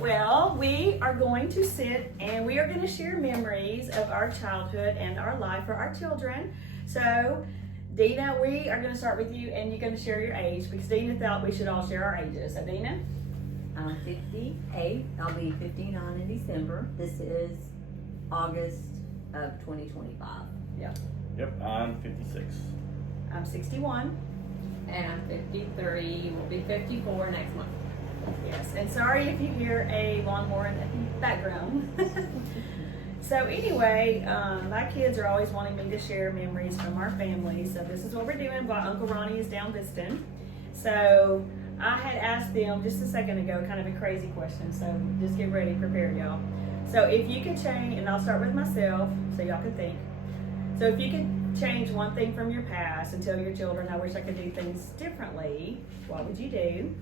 Well, we are going to sit and we are going to share memories of our childhood and our life for our children. So, Dina, we are going to start with you and you're going to share your age because Dina thought we should all share our ages. So, Dina? I'm 58. I'll be 59 in December. This is August of 2025. Yep, I'm 56. I'm 61. And I'm 53. We'll be 54 next month. Yes, and sorry if you hear a lawnmower in the background. So anyway, my kids are always wanting me to share memories from our family. So this is what we're doing while Uncle Ronnie is down visiting. So I had asked them just a second ago, kind of a crazy question. So just get ready, prepare y'all. So if you could change, and I'll start with myself so y'all can think. So if you could change one thing from your past and tell your children, I wish I could do things differently, what would you do?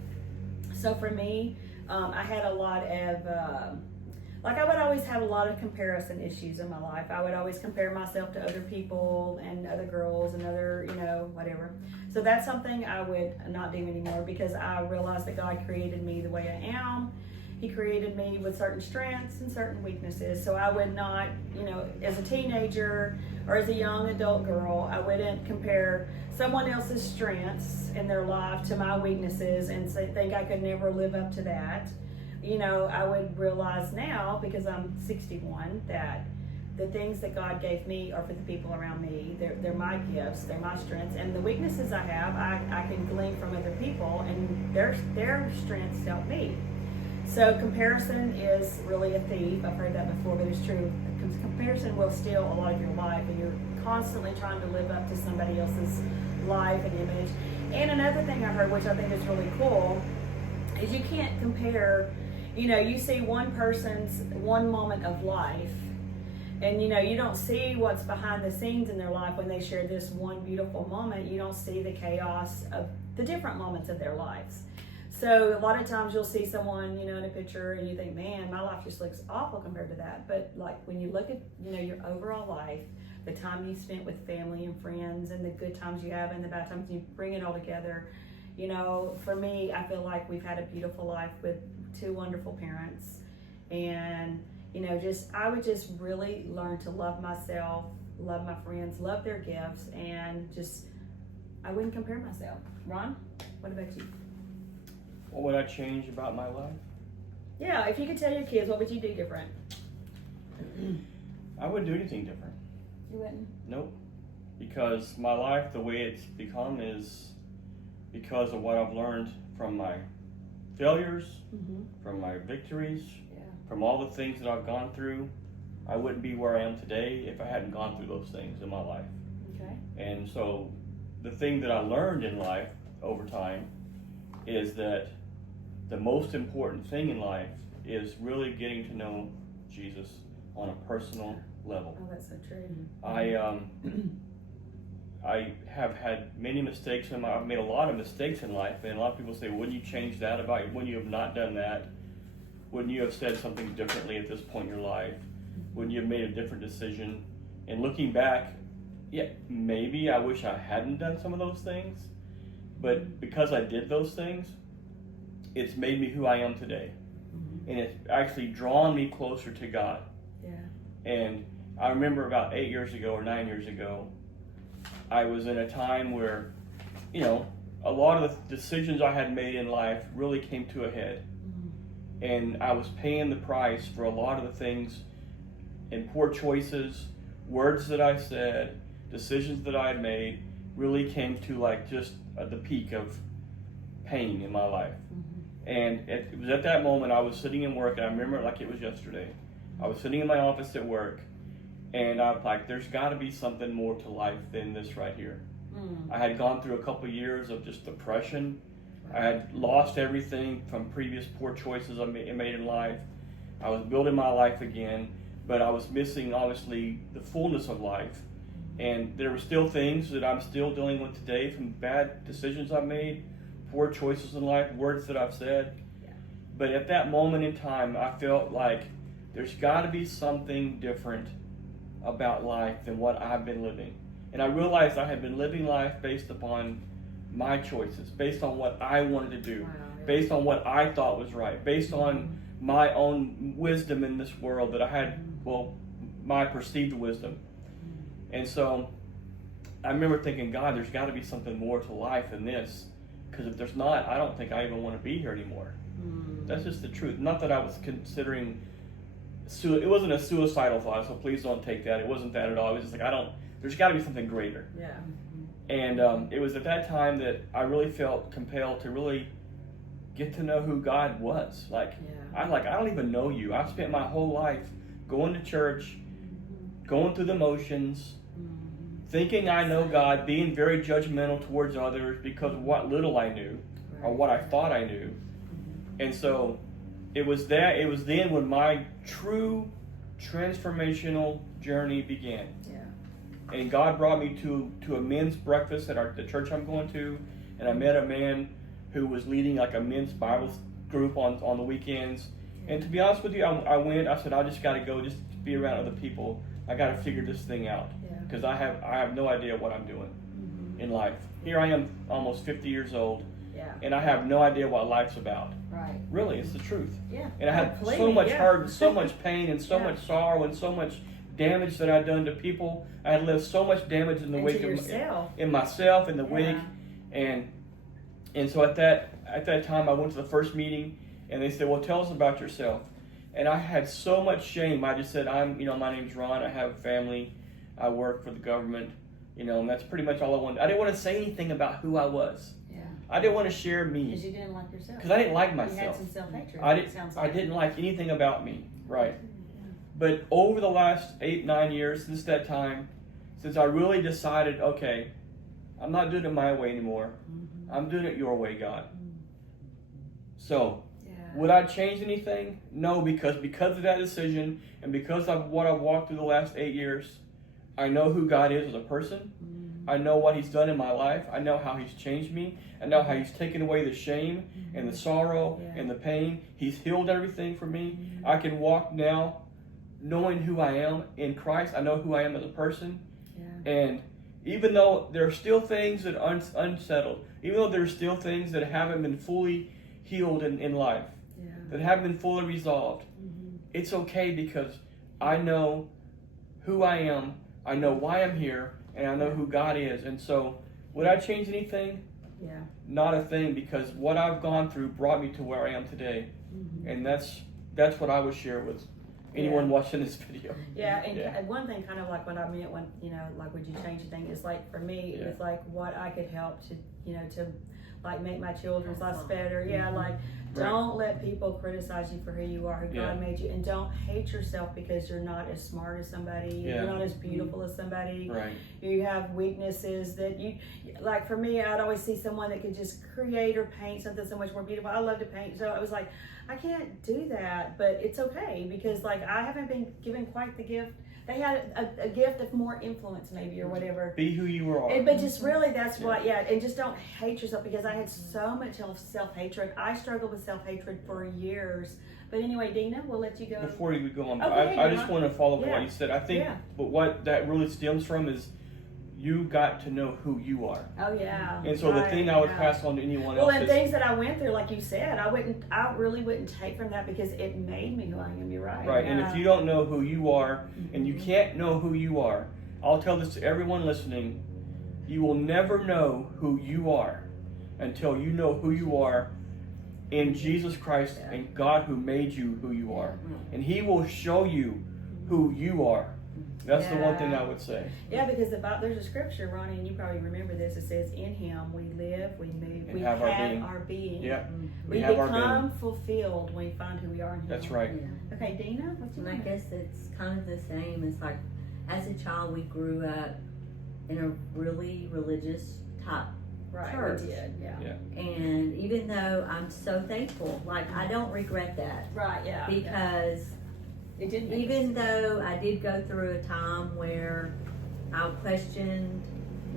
So for me, I had a lot of, I would always have a lot of comparison issues in my life. I would always compare myself to other people and other girls and other, whatever. So that's something I would not do anymore because I realized that God created me the way I am. He created me with certain strengths and certain weaknesses. So I would not, as a teenager or as a young adult girl, I wouldn't compare someone else's strengths in their life to my weaknesses and think I could never live up to that. I would realize now, because I'm 61, that the things that God gave me are for the people around me. They're my gifts, they're my strengths, and the weaknesses I have, I can glean from other people, and their strengths help me. So comparison is really a thief. I've heard that before, but it's true. Comparison will steal a lot of your life, and you're constantly trying to live up to somebody else's life and image. And another thing I heard, which I think is really cool, is you can't compare. You see one person's one moment of life, and you don't see what's behind the scenes in their life when they share this one beautiful moment. You don't see the chaos of the different moments of their lives. So a lot of times you'll see someone, in a picture and you think, man, my life just looks awful compared to that. But like when you look at, your overall life, the time you spent with family and friends and the good times you have and the bad times, you bring it all together. For me, I feel like we've had a beautiful life with two wonderful parents. And, I would just really learn to love myself, love my friends, love their gifts, and I wouldn't compare myself. Ron, what about you? What would I change about my life? Yeah, if you could tell your kids, what would you do different? I wouldn't do anything different. You wouldn't? Nope. Because my life, the way it's become, is because of what I've learned from my failures, from my victories, from all the things that I've gone through. I wouldn't be where I am today if I hadn't gone through those things in my life. Okay. And so the thing that I learned in life over time is that the most important thing in life is really getting to know Jesus on a personal level. Oh, that's so true. I have had many mistakes I've made a lot of mistakes in life, and a lot of people say, wouldn't you change that about you? Wouldn't you have not done that? Wouldn't you have said something differently at this point in your life? Wouldn't you have made a different decision? And looking back, yeah, maybe I wish I hadn't done some of those things, but because I did those things, it's made me who I am today. And it's actually drawn me closer to God. Yeah. And I remember about 8 years ago or 9 years ago, I was in a time where, a lot of the decisions I had made in life really came to a head. And I was paying the price for a lot of the things and poor choices, words that I said, decisions that I had made really came to just the peak of pain in my life. And it was at that moment I was sitting in work, and I remember it like it was yesterday. I was sitting in my office at work, and I was like, there's got to be something more to life than this right here. I had gone through a couple of years of just depression. I had lost everything from previous poor choices I made in life. I was building my life again, but I was missing, obviously, the fullness of life. And there were still things that I'm still dealing with today from bad decisions I've made, poor choices in life, words that I've said. Yeah. But at that moment in time, I felt like there's got to be something different about life than what I've been living. And I realized I had been living life based upon my choices, based on what I wanted to do, based on what I thought was right, based on my own wisdom in this world that I had, well, my perceived wisdom. And so I remember thinking, God, there's got to be something more to life than this. Because if there's not, I don't think I even want to be here anymore. That's just the truth. Not that I was considering, it wasn't a suicidal thought, so please don't take that. It wasn't that at all. It was just like, there's got to be something greater. Yeah. And it was at that time that I really felt compelled to really get to know who God was. Like, I don't even know you. I've spent my whole life going to church, going through the motions, thinking I know God, being very judgmental towards others because of what little I knew or what I thought I knew. And so it was then when my true transformational journey began. And God brought me to a men's breakfast at the church I'm going to, and I met a man who was leading like a men's Bible group on the weekends. And to be honest with you, I said, I just got to go just to be around other people. I got to figure this thing out because I have no idea what I'm doing in life. Here I am, almost 50 years old, and I have no idea what life's about. Right. Really, it's the truth. Yeah. And I had so much hurt, and so much pain, and so much sorrow, and so much damage that I'd done to people. I had lived so much damage in the wake of in myself, in the wake, and so at that time I went to the first meeting, and they said, "Well, tell us about yourself." And I had so much shame. I just said, my name's Ron. I have a family. I work for the government. And that's pretty much all I wanted. I didn't want to say anything about who I was. Yeah. I didn't want to share me. Because you didn't like yourself. Because I didn't like myself. You had some self-hatred. I didn't like anything about me. Right. But over the last 8-9 years since that time, since I really decided, okay, I'm not doing it my way anymore. I'm doing it your way, God. So, would I change anything? No, because of that decision and because of what I've walked through the last 8 years, I know who God is as a person. I know what He's done in my life. I know how He's changed me. I know how He's taken away the shame and the sorrow and the pain. He's healed everything for me. I can walk now knowing who I am in Christ. I know who I am as a person. And even though there are still things that are unsettled, even though there are still things that haven't been fully healed in life, that haven't been fully resolved, it's okay because I know who I am, I know why I'm here, and I know who God is. And so, would I change anything? Not a thing, because what I've gone through brought me to where I am today. And that's what I would share with anyone watching this video. And one thing kind of like what I meant when, like would you change anything, is like for me, it's like what I could help to, to like make my children's lives better. Don't let people criticize you for who you are, who God made you, and don't hate yourself because you're not as smart as somebody, you're not as beautiful as somebody. You have weaknesses that you, like for me, I'd always see someone that could just create or paint something so much more beautiful. I love to paint, so I was like, I can't do that, but it's okay because like I haven't been given quite the gift. They had a gift of more influence maybe or whatever. Be who you are. But just really that's what, and just don't hate yourself, because I had so much self-hatred. I struggled with self-hatred for years. But anyway, Dina, we'll let you go. Before you go on, Okay, I just want to follow up on what you said. I think but what that really stems from is you got to know who you are. Oh yeah. And so the thing I would pass on to anyone else and things that I went through, like you said, I really wouldn't take from that because it made me who I am. You're right. Right. And if you don't know who you are, and you can't know who you are, I'll tell this to everyone listening, you will never know who you are until you know who you are in Jesus Christ and God who made you who you are. And He will show you who you are. That's the one thing I would say. Yeah, because there's a scripture, Ronnie, and you probably remember this. It says, "In Him we live, we move, we have our being. Yeah, we become fulfilled when we find who we are in Him." That's right. Okay, Dina, what's your I guess it's kind of the same. It's like, as a child, we grew up in a really religious type church. We did, And even though I'm so thankful, like I don't regret that. Because it didn't. Even though I did go through a time where I questioned,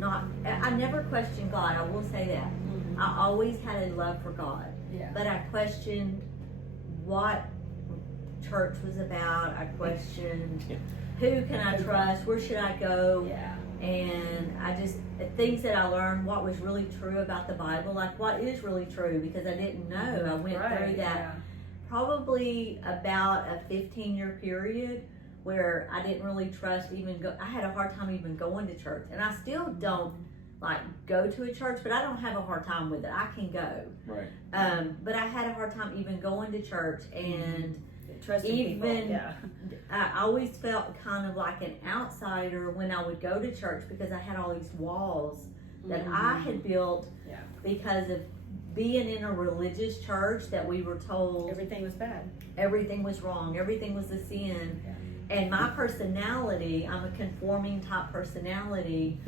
I never questioned God, I will say that. I always had a love for God. But I questioned what church was about. I questioned who can I trust, where should I go? And I just, things that I learned, what was really true about the Bible, like what is really true, because I didn't know. I went through that probably about a 15-year period where I didn't really trust even go. I had a hard time even going to church, and I still don't like go to a church, but I don't have a hard time with it. I can go. Right. But I had a hard time even going to church, and Trusting people. even Yeah. I always felt kind of like an outsider when I would go to church because I had all these walls that I had built Yeah. because of being in a religious church that we were told Everything was bad. everything was wrong, everything was a sin. And my personality, I'm a conforming type personality.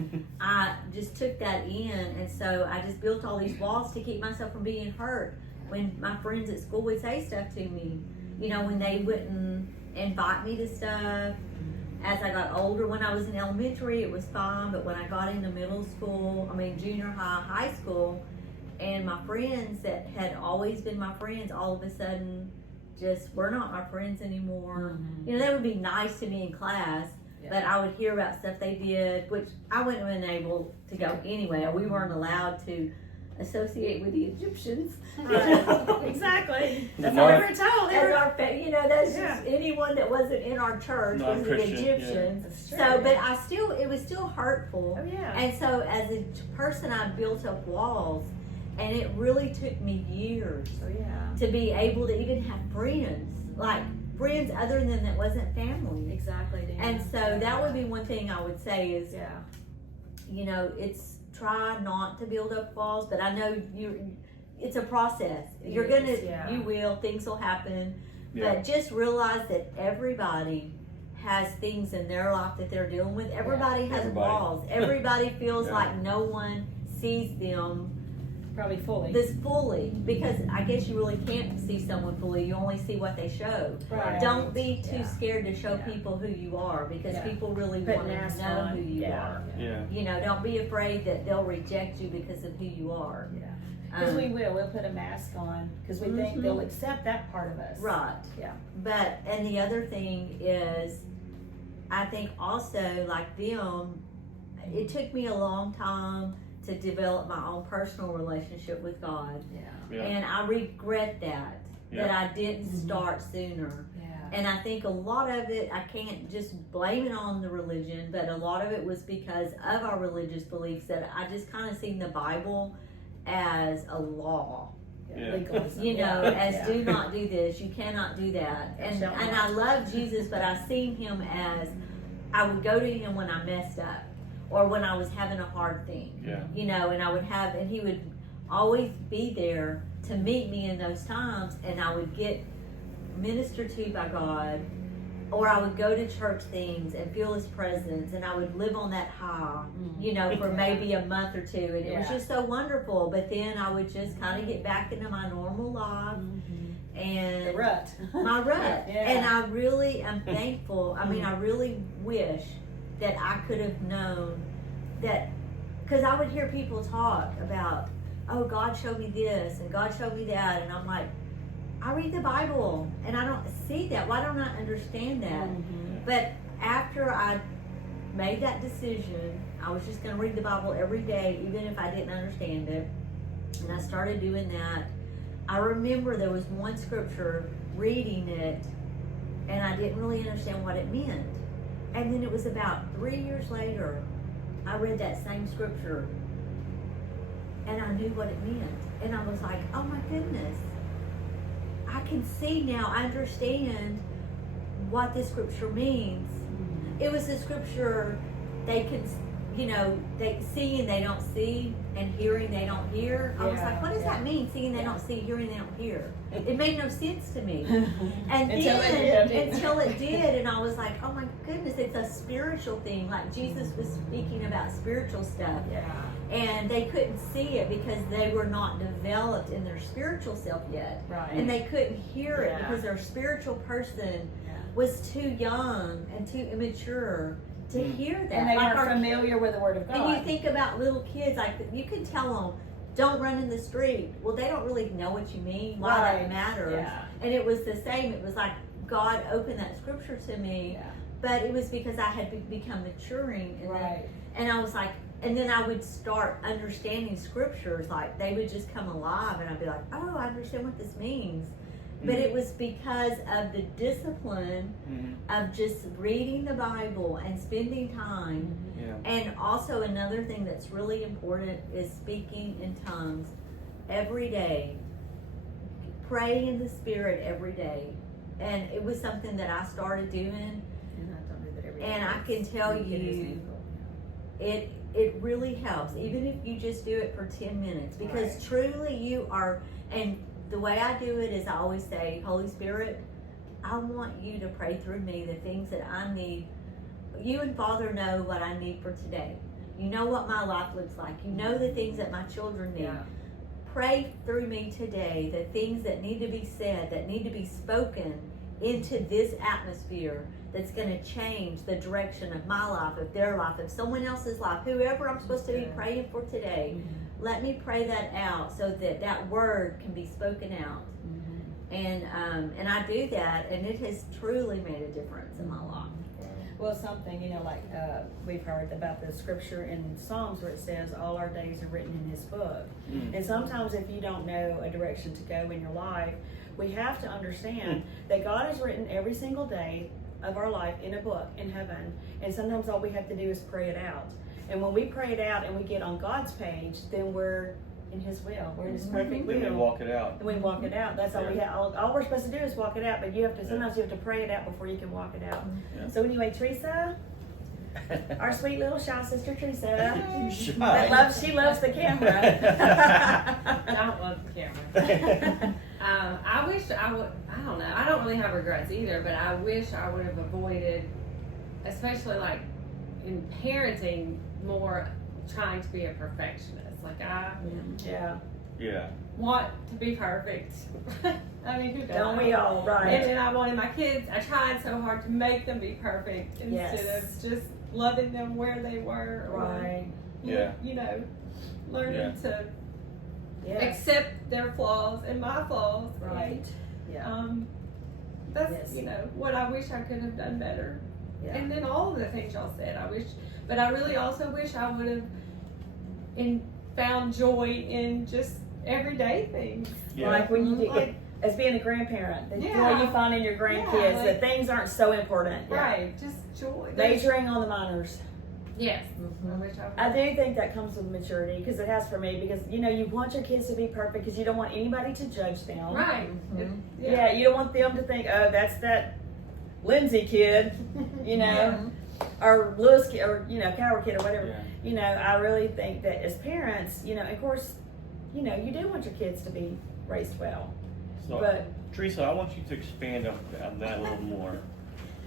I just took that in, and so I just built all these walls to keep myself from being hurt. When my friends at school would say stuff to me, you know, when they wouldn't invite me to stuff. As I got older, when I was in elementary, it was fine, but when I got into middle school, junior high, high school, and my friends that had always been my friends, all of a sudden, just were not my friends anymore. You know, they would be nice to me in class, but I would hear about stuff they did, which I wouldn't have been able to go anyway. We weren't allowed to associate with the Egyptians. Exactly. That's No. what we were told. They As were- our, you know, that's Yeah. just anyone that wasn't in our church was the Non-Christian, Egyptians. That's true. So, but it was still hurtful. Oh yeah. And so, as a person, I built up walls, and it really took me years Oh yeah. to be able to even have friends, like friends other than that wasn't family. Exactly. Dan. And so that would be one thing I would say is, Yeah. you know, try not to build up walls, but I know it's a process. You're gonna, you will, things will happen, Yeah. but just realize that everybody has things in their life that they're dealing with. Everybody has Everybody. walls. Everybody feels Yeah. like no one sees them Probably fully. this fully, because I guess you really can't see someone fully. You only see what they show. Right. Don't be too Yeah. scared to show Yeah. people who you are, because Yeah. people really Put want to masks know on. who you Yeah. are. Yeah. You know, don't be afraid that they'll reject you because of who you are. Yeah. Because Um, we'll put a mask on because we think Mhm. they'll accept that part of us. Right. Yeah. But, and the other thing is, I think also, like them, it took me a long time to develop my own personal relationship with God. Yeah. Yeah. And I regret that Yeah. I didn't start sooner. Yeah. And I think a lot of it, I can't just blame it on the religion, but a lot of it was because of our religious beliefs that I just kind of seen the Bible as a law. Yeah. Legalism. You know, Yeah. as Yeah. do not do this, you cannot do that. And Shall not. I love Jesus, but I seen him as, I would go to him when I messed up or when I was having a hard thing. Yeah. You know, and he would always be there to meet me in those times, and I would get ministered to by God, or I would go to church things and feel his presence, and I would live on that high, you know, for maybe a month or two, and it was Yeah. just so wonderful. But then I would just kind of get back into my normal life and The rut. my rut. Yeah. And I really am thankful. I mean, I really wish that I could have known that, because I would hear people talk about, oh, God showed me this and God showed me that, and I'm like, I read the Bible and I don't see that. Why don't I understand that? But after I made that decision, I was just going to read the Bible every day, even if I didn't understand it. And I started doing that. I remember there was one scripture, reading it, and I didn't really understand what it meant. And then it was about 3 years later, I read that same scripture, and I knew what it meant. And I was like, oh my goodness, I can see now, I understand what this scripture means. It was a scripture they can, you know, they seeing they don't see, and hearing they don't hear. I was Yeah, like, what does yeah. that mean? Seeing they don't see, hearing they don't hear. It made no sense to me. And Until it then did. until it did, and I was like, oh my goodness, it's a spiritual thing. Like Jesus was speaking about spiritual stuff. Yeah. And they couldn't see it because they were not developed in their spiritual self yet. Right. And they couldn't hear it Yeah. because their spiritual person Yeah. was too young and too immature to hear that. And they Like weren't our- familiar with the Word of God. and you think about little kids, like you can tell them, don't run in the street. Well, they don't really know what you mean, why Right. that matters. Yeah. And it was the same. It was like God opened that scripture to me, Yeah. but it was because I had become maturing. And Right. and I was like, and then I would start understanding scriptures, like they would just come alive, and I'd be like, oh, I understand what this means. But it was because of the discipline Mhm. of just reading the Bible and spending time. Yeah. And also another thing that's really important is speaking in tongues every day. Pray in the Spirit every day. And it was something that I started doing. And I don't do that every day. And I can tell you, it really helps, even if you just do it for 10 minutes, because Right. truly you are. And the way I do it is I always say, Holy Spirit, I want you to pray through me the things that I need. You and Father know what I need for today. You know what my life looks like. You know the things that my children need. Yeah. Pray through me today the things that need to be said, that need to be spoken into this atmosphere that's going to change the direction of my life, of their life, of someone else's life, whoever I'm supposed to be praying for today. Let me pray that out so that that word can be spoken out. And I do that, and it has truly made a difference in my life. Well, something, like we've heard about the scripture in Psalms where it says all our days are written in his book. Mm. And sometimes if you don't know a direction to go in your life, we have to understand that God has written every single day of our life in a book in heaven. And sometimes all we have to do is pray it out. And when we pray it out and we get on God's page, then we're in his will. We're in his perfect Then we will. walk it out. And we walk it out. That's all we have. All we're supposed to do is walk it out. But you have to. Sometimes you have to pray it out before you can walk it out. Yeah. So anyway, Teresa, our sweet little shy sister Teresa, Shy. she loves the camera. I don't love the camera. I wish I would. I don't know. I don't really have regrets either, but I wish I would have avoided, especially like in parenting, more trying to be a perfectionist. Like I Yeah. Yeah. want to be perfect. I mean, who Don't doesn't? we all? Right. And then I wanted my kids. I tried so hard to make them be perfect instead Yes. of just loving them where they were. Or, Right. Yeah. You know, learning to Yes. accept their flaws and my flaws. Right. Yeah. That's Yes. what I wish I could have done better. Yeah. And then all of the things y'all said, I wish, but I really also wish I would have found joy in just everyday things. Yeah. Like when you get, Like- as being a grandparent, the joy Yeah. you find in your grandkids, Yeah, that things aren't so important. Yeah. Right, just joy. Majoring on the minors. Yes. Mhm. I wish I do think that comes with maturity, because it has for me, because you want your kids to be perfect because you don't want anybody to judge them. Right. Mhm. Yeah, you don't want them to think, oh, that's that Lindsay kid, or Lewis kid, or Coward kid, or whatever. Yeah. I really think that as parents, of course, you do want your kids to be raised well, So, but Teresa, I want you to expand on that a little more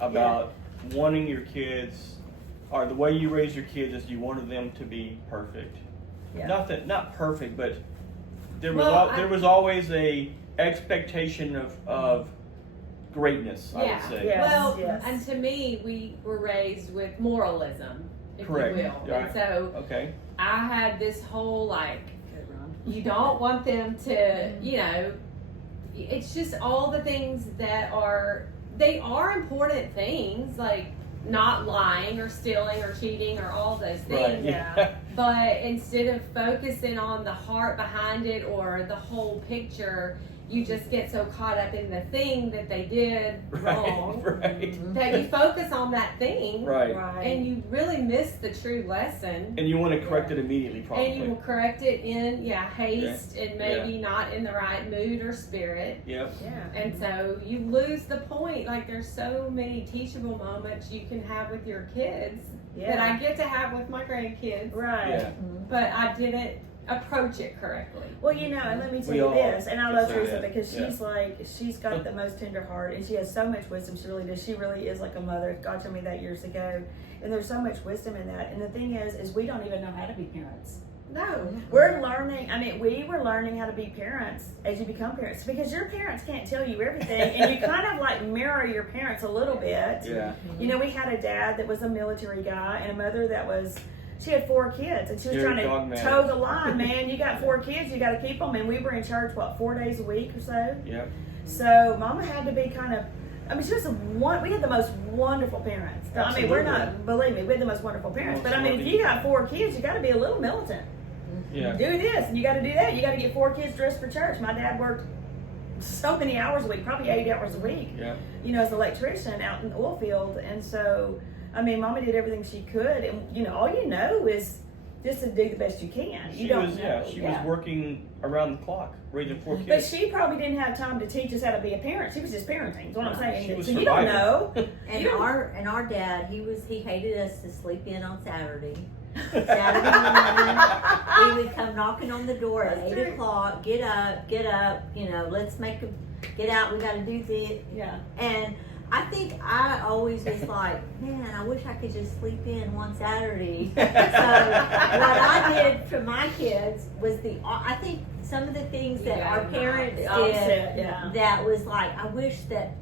about wanting your kids, or the way you raise your kids is you wanted them to be perfect. yeah, Not perfect, but there was Well, there was always a expectation of greatness. I would say. Yeah. Well, yes. and to me, we were raised with moralism, if Correct. you will. Right. And so Okay. I had this whole Good, Ron. you don't want them to, it's just all the things that they are important things, like not lying or stealing or cheating or all those Right. things. Yeah. But instead of focusing on the heart behind it or the whole picture, you just get so caught up in the thing that they did wrong Right. that you focus on that thing Right. Right. and you really miss the true lesson. And you want to correct it immediately, probably. And you will correct it in haste and maybe not in the right mood or spirit. Yep. yeah. And so you lose the point. Like there's so many teachable moments you can have with your kids that I get to have with my grandkids, Right. Yeah. but I didn't approach it correctly. Well, and let me tell We you all this, and I can love say Teresa that. because Yeah. she's got the most tender heart, and she has so much wisdom. She really does. She really is like a mother. God told me that years ago, and there's so much wisdom in that. And the thing is we don't even know how to be parents. No. We're learning. I mean, we were learning how to be parents as you become parents, because your parents can't tell you everything, and you kind of like mirror your parents a little bit. Yeah. We had a dad that was a military guy, and a mother that was. She had 4 kids, and she was Very trying to dogmatic. toe the line. Man, you got 4 kids, you got to keep them. And we were in church 4 days a week or so. Yep. So Mama had to be kind of. I mean, she was we had the most wonderful parents. I mean, we're not. Believe me, we had the most wonderful parents. But I mean, if you got 4 kids, you got to be a little militant. Yeah. Do this, and you got to do that. You got to get 4 kids dressed for church. My dad worked so many hours a week, probably 8 hours a week, Yeah. you know, as an electrician out in the oil field. And so, I mean, Mama did everything she could, and you know, all you know is just to do the best you can. She You don't was, know. she was working around the clock, raising 4 But kids. she probably didn't have time to teach us how to be a parent. She was just parenting. Is what I'm She saying. was So you don't surviving. know. And You don't- our dad, he hated us to sleep in on Saturday. Saturday morning, he would come knocking on the door at That's 8 true. o'clock. Get up, you know, let's get out, we gotta do this. Yeah. And I think I always was like, man, I wish I could just sleep in one Saturday. So what I did for my kids was I think some of the things that Yeah, our not parents the did opposite, yeah. that was like, I wish that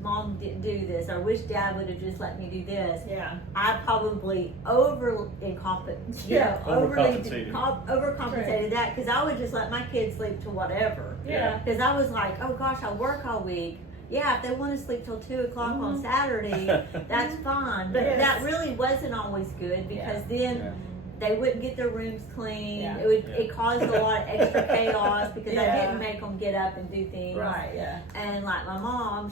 Mom didn't do this. I wish Dad would have just let me do this. Yeah. I probably overcompensated that because I would just let my kids sleep to whatever. Yeah. Because I was like, oh gosh, I work all week. Yeah, if they want to sleep till 2 o'clock on Mhm. Saturday, that's fine. But Yes. that really wasn't always good because then Yeah. they wouldn't get their rooms clean. Yeah. It caused a lot of extra chaos because I Yeah. didn't make them get up and do things. Right. Yeah. And like my mom,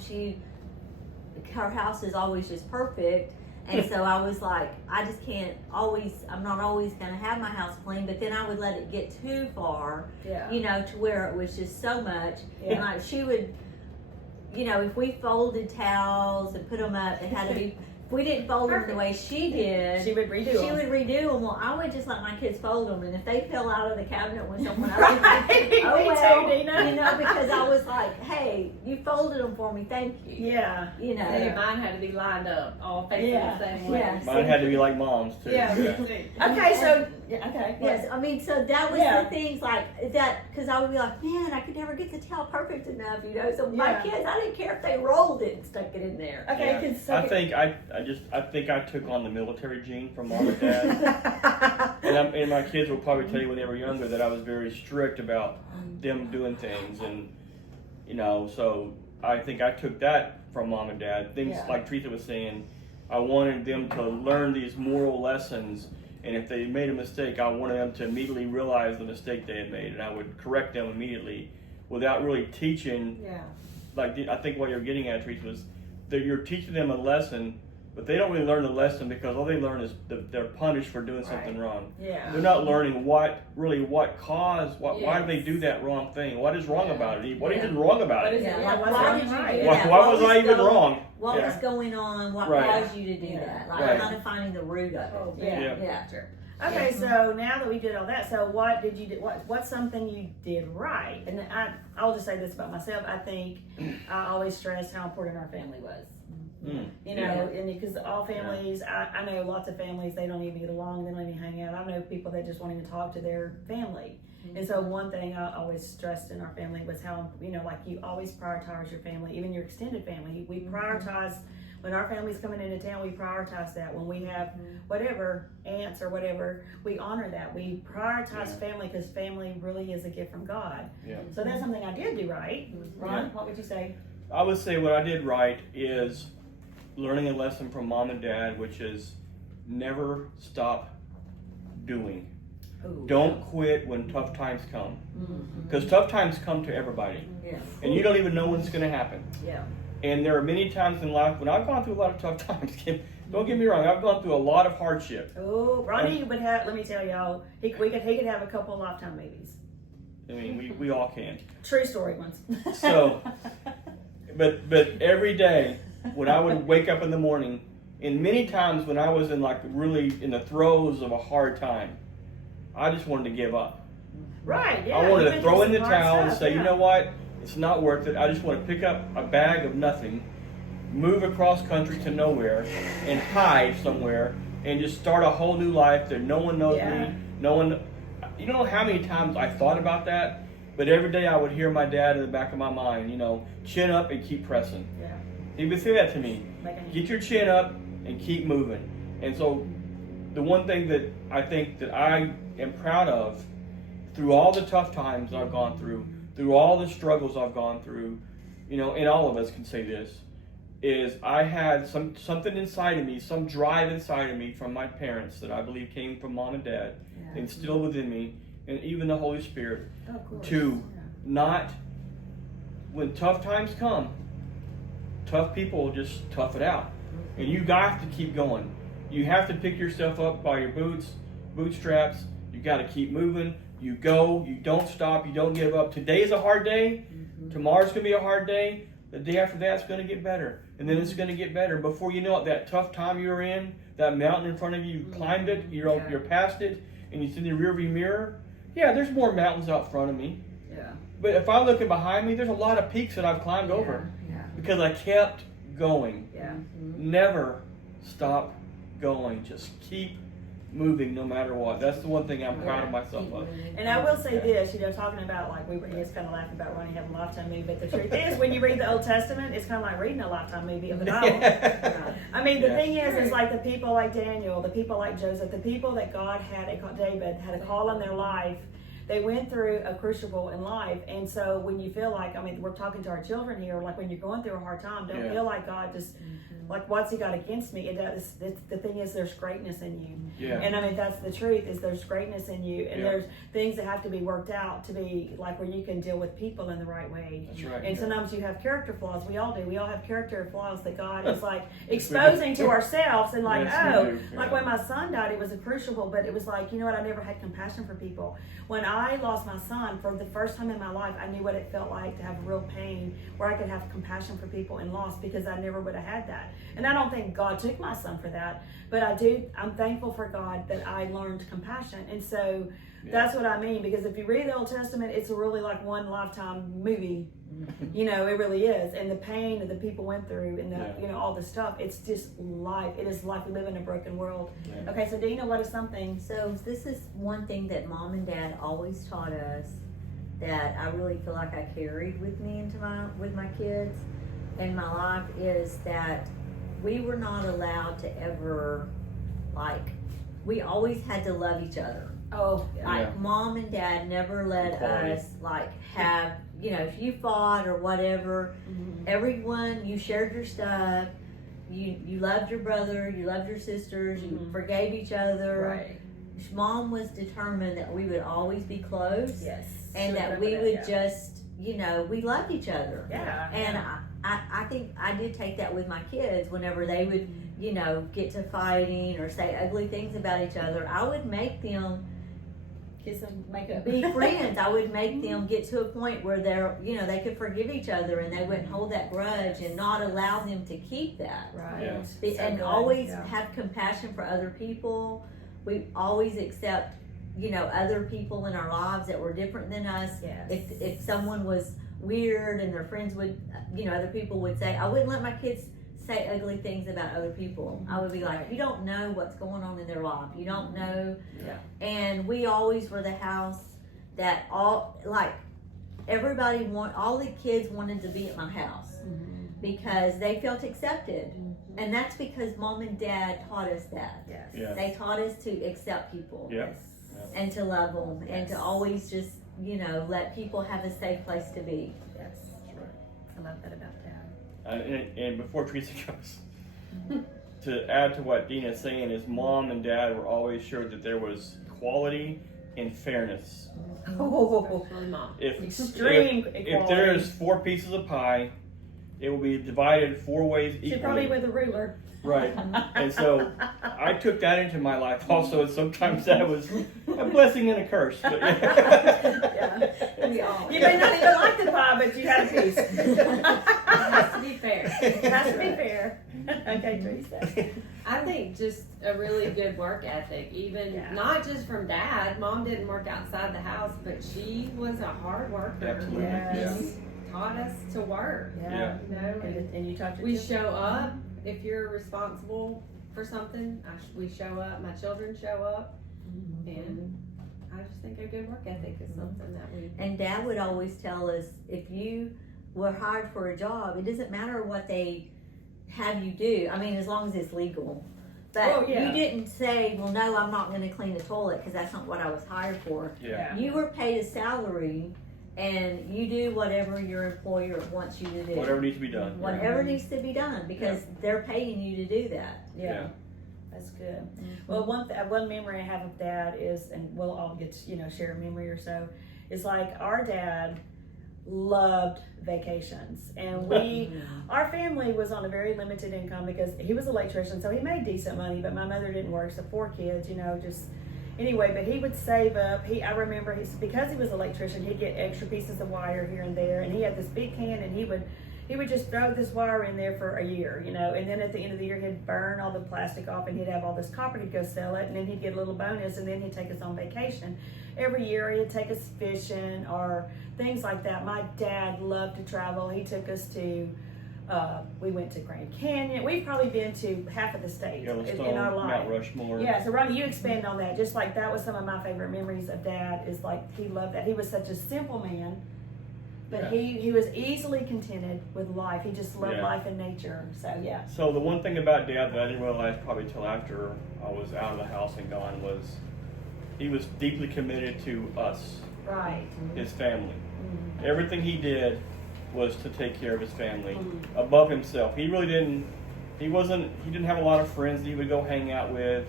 her house is always just perfect. And so I was like, I'm not always going to have my house clean, but then I would let it get too far, Yeah. you know, to where it was just so much. Yeah. And like she would, you know, if we folded towels and put them up, they had to be, if we didn't fold them the way she did, She would redo she them. would redo them. Well, I would just let my kids fold them, and if they fell out of the cabinet when someone else Right. did, oh Me well, too, Dina. you know, because I was like, hey, you folded them for me, thank you. Yeah. You know, See, mine had to be lined up, all facing Yeah. the same way. Yeah. Mine had to be like Mom's too. Yeah. Okay. So. Yeah. Okay. yes, I mean, so that was Yeah. the things like that, because I would be like, man, I could never get the towel perfect enough, you know. So my Yeah. kids, I didn't care if they rolled it and stuck it in there. Okay. Yeah. 'Cause- I think I took on the military gene from Mom and Dad. And my kids will probably tell you when they were younger that I was very strict about them doing things, and you know, so I think I took that from Mom and Dad. Things Yeah. like Teresa was saying, I wanted them to learn these moral lessons, and if they made a mistake, I wanted them to immediately realize the mistake they had made, and I would correct them immediately without really teaching. Yeah. Like I think what you're getting at, Teresa, was that you're teaching them a lesson, but they don't really learn the lesson because all they learn is they're punished for doing something wrong. Yeah. They're not learning why do they do that wrong thing? What is wrong Yeah. about it? What is Yeah. wrong about What it? is it? Yeah, Yeah. like, What's why wrong did you right? do Why, that? why What was was I even going- wrong? What Yeah. was going on? What Right. caused you to do Yeah. that? Like Right. kind of finding the root of it. Oh, Yeah. Yeah. Yeah. Sure. Okay, so now that we did all that, so what did you do? What's something you did right? And I'll just say this about myself. I think I always stressed how important our family was. Mm. You know, and because all families, I know lots of families, they don't even get along, they don't even hang out. I know people that just won't even talk to their family. And so one thing I always stressed in our family was how, you know, like you always prioritize your family, even your extended family. We prioritize, when our family's coming into town, we prioritize that. When we have whatever, aunts or whatever, we honor that. We prioritize family because family really is a gift from God. Yeah. So that's something I did do right. Ron, Yeah. what would you say? I would say what I did right is learning a lesson from Mom and Dad, which is never stop doing. Ooh. Don't quit when tough times come, Mhm. because tough times come to everybody, Yeah. and you don't even know when it's going to happen. Yeah. And there are many times in life when I've gone through a lot of tough times. Don't get me wrong, I've gone through a lot of hardship. Oh, Ronnie would have. Let me tell y'all, he could have a couple of Lifetime movies. I mean, we all can. True story ones. So, but every day when I would wake up in the morning, and many times when I was in like really in the throes of a hard time, I just wanted to give up. Right. Yeah. I wanted you've to been throw through in the some hard towel and stuff, say, yeah. you know what? It's not worth it. I just want to pick up a bag of nothing, move across country to nowhere, and hide somewhere, and just start a whole new life that no one knows Yeah. me. No one. You know how many times I thought about that? But every day I would hear my dad in the back of my mind, you know, chin up and keep pressing. Yeah. He would say that to me. Making- Get your chin up and keep moving. And so the one thing that I think that I am proud of through all the tough times I've gone through all the struggles I've gone through, you know, and all of us can say this, is I had something inside of me, some drive inside of me from my parents that I believe came from Mom and Dad, Yeah. instilled within me, and even the Holy Spirit, Oh, of course. to Yeah. not when tough times come, tough people will just tough it out. And you got to keep going. You have to pick yourself up by your bootstraps. You got to keep moving. You go. You don't stop. You don't give up. Today is a hard day. Tomorrow's going to be a hard day. The day after that's going to get better. And then it's going to get better. Before you know it, that tough time you were in, that mountain in front of you, you climbed it, you're past it, and you see the rearview mirror. Yeah, there's more mountains out front of me. Yeah. But if I'm looking behind me, there's a lot of peaks that I've climbed over. Yeah. Because I kept going. Yeah. Never stop going. Just keep moving no matter what. That's the one thing I'm proud of myself of. And I will say this, talking about like we were just kind of laughing about Ronnie having a Lifetime movie, but the truth is, when you read the Old Testament, it's kind of like reading a Lifetime movie of the Bible. I mean, the thing is like the people like Daniel, the people like Joseph, the people that God David had a call on their life. They went through a crucible in life, and so when you feel like, we're talking to our children here, like when you're going through a hard time, don't feel like God just, like, what's He got against me? The thing is, there's greatness in you. Yeah. And that's the truth, is there's greatness in you, and there's things that have to be worked out to be like where you can deal with people in the right way. That's right. And sometimes you have character flaws. We all do. We all have character flaws that God is like exposing to ourselves, and like, like when my son died, it was a crucible, but it was like, you know what? I never had compassion for people. When I lost my son, for the first time in my life, I knew what it felt like to have real pain, where I could have compassion for people in loss, because I never would have had that. And I don't think God took my son for that, but I'm thankful for God that I learned compassion. And so that's what I mean, because if you read the Old Testament, it's really like one Lifetime movie. It really is. And the pain that the people went through, and all the stuff, it's just life. It is life. We live in a broken world. Okay, so Dina, what is something? So this is one thing that Mom and Dad always taught us, that I really feel like I carried with me with my kids in my life, is that we were not allowed to ever, we always had to love each other. Oh, Mom and Dad never let us have, if you fought or whatever, everyone, you shared your stuff, you loved your brother, you loved your sisters, you forgave each other. Right. Mom was determined that we would always be close. Yes. And that we would just, we loved each other. Yeah. And I think I did take that with my kids. Whenever they would, get to fighting or say ugly things about each other, I would make them kiss and make up. Be friends. I would make them get to a point where they're, they could forgive each other, and they wouldn't hold that grudge, and not allow them to keep that. Right. And always have compassion for other people. We always accept, other people in our lives that were different than us. Yes. If someone was weird and their friends would, other people would say, I wouldn't let my kids say ugly things about other people. I would be like, you don't know what's going on in their life. You don't know. Yeah. And we always were the house that all the kids wanted to be at my house because they felt accepted. And that's because Mom and Dad taught us that. Yes. Yeah. They taught us to accept people. Yes. And to love them, and to always just, let people have a safe place to be. Yes. That's right. I love that about Dad. And before Teresa goes, to add to what Dina's saying is, Mom and Dad were always sure that there was equality and fairness. Especially Mom. Extreme if equality. there's 4 pieces of pie, it will be divided 4 ways equally. She probably with a ruler. Right. And so I took that into my life also, and sometimes that was a blessing and a curse. But You may not even like the pie, but you had a piece. It has to be fair. It has to be fair. Okay, Teresa. I think just a really good work ethic, even not just from Dad. Mom didn't work outside the house, but she was a hard worker. Absolutely. Yes. She taught us to work. Yeah. And you talked to We show up. If you're responsible for something, we show up. My children show up, and I just think a good work ethic is something that we. And Dad would always tell us, if you were hired for a job, it doesn't matter what they have you do. I mean, as long as it's legal. But you didn't say, well, no, I'm not going to clean the toilet, because that's not what I was hired for. Yeah. You were paid a salary, and you do whatever your employer wants you to do. Whatever needs to be done. Whatever needs to be done, because they're paying you to do that. Yeah. That's good. Well, one memory I have of Dad is, and we'll all get to, share a memory or so, is like our dad loved vacations. And our family was on a very limited income because he was an electrician, so he made decent money, but my mother didn't work, so 4 kids, anyway, but he would save up. I remember because he was an electrician, he'd get extra pieces of wire here and there, and he had this big can, and he would just throw this wire in there for a year, and then at the end of the year, he'd burn all the plastic off, and he'd have all this copper, he'd go sell it, and then he'd get a little bonus, and then he'd take us on vacation. Every year, he'd take us fishing or things like that. My dad loved to travel. He took us to, we went to Grand Canyon. We've probably been to half of the state Yellowstone, in our life. Mount Rushmore. Yeah, so Ronnie, you expand on that. Just like that was some of my favorite memories of Dad, is like he loved that. He was such a simple man, but he was easily contented with life. He just loved life and nature. So yeah. So the one thing about Dad that I didn't realize probably till after I was out of the house and gone was he was deeply committed to us, Right. his family. Mm-hmm. Everything he did was to take care of his family above himself. He really didn't. He didn't have a lot of friends that he would go hang out with.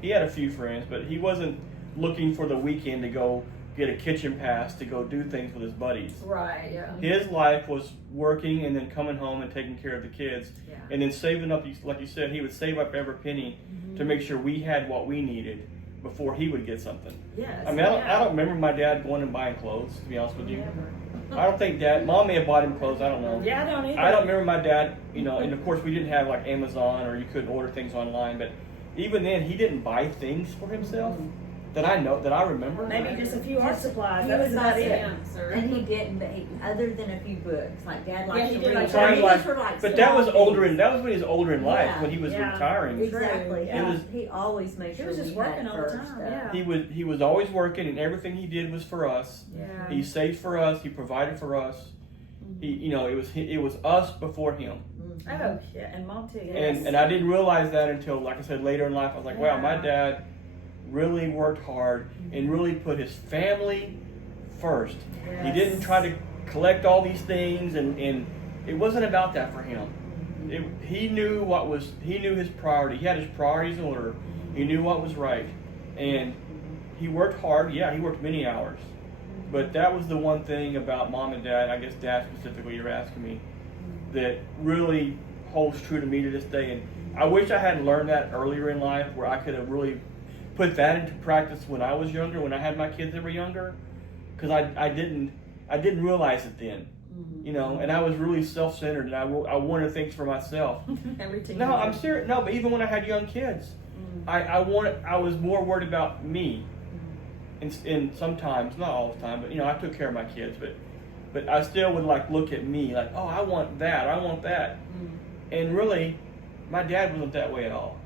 He had a few friends, but he wasn't looking for the weekend to go get a kitchen pass to go do things with his buddies. Right. Yeah. His life was working and then coming home and taking care of the kids, and then saving up. Like you said, he would save up every penny to make sure we had what we needed before he would get something. Yes. I mean, I don't remember my dad going and buying clothes, to be honest with you. I don't think Mom may have bought him clothes, I don't know. Yeah, I don't either. I don't remember my dad, and of course we didn't have like Amazon or you couldn't order things online, but even then he didn't buy things for himself that I remember. Maybe just a few art supplies. He That was was about my it. Answer. And he didn't, but other than a few books, like Dad likes he to did read. like So to read. these were like But that was small older, things. and that was when he was older in life, Yeah. when he was Yeah. retiring. Exactly. Yeah. It was- He always made He sure was just we working had all the first time, stuff. yeah. He was always working, and everything he did was for us. Yeah. He saved for us. He provided for us. He, it was us before him. Oh yeah, and Mom too. Yes. And I didn't realize that until, like I said, later in life. I was like, wow, my Yeah. dad really worked hard and really put his family first. He didn't try to collect all these things, and it wasn't about that for him. He knew his priority. He had his priorities in order. He knew what was right, and he worked hard. Yeah, he worked many hours, but that was the one thing about Mom and Dad. I guess Dad specifically, you're asking me, that really holds true to me to this day. And I wish I had learned that earlier in life, where I could have really put that into practice when I was younger, when I had my kids that were younger, because I didn't realize it then. And I was really self-centered, and I wanted things for myself. Everything. No, I'm serious. No, but even when I had young kids, I was more worried about me. And sometimes, not all the time, but I took care of my kids, but I still would look at me like, oh, I want that. And really, my dad wasn't that way at all.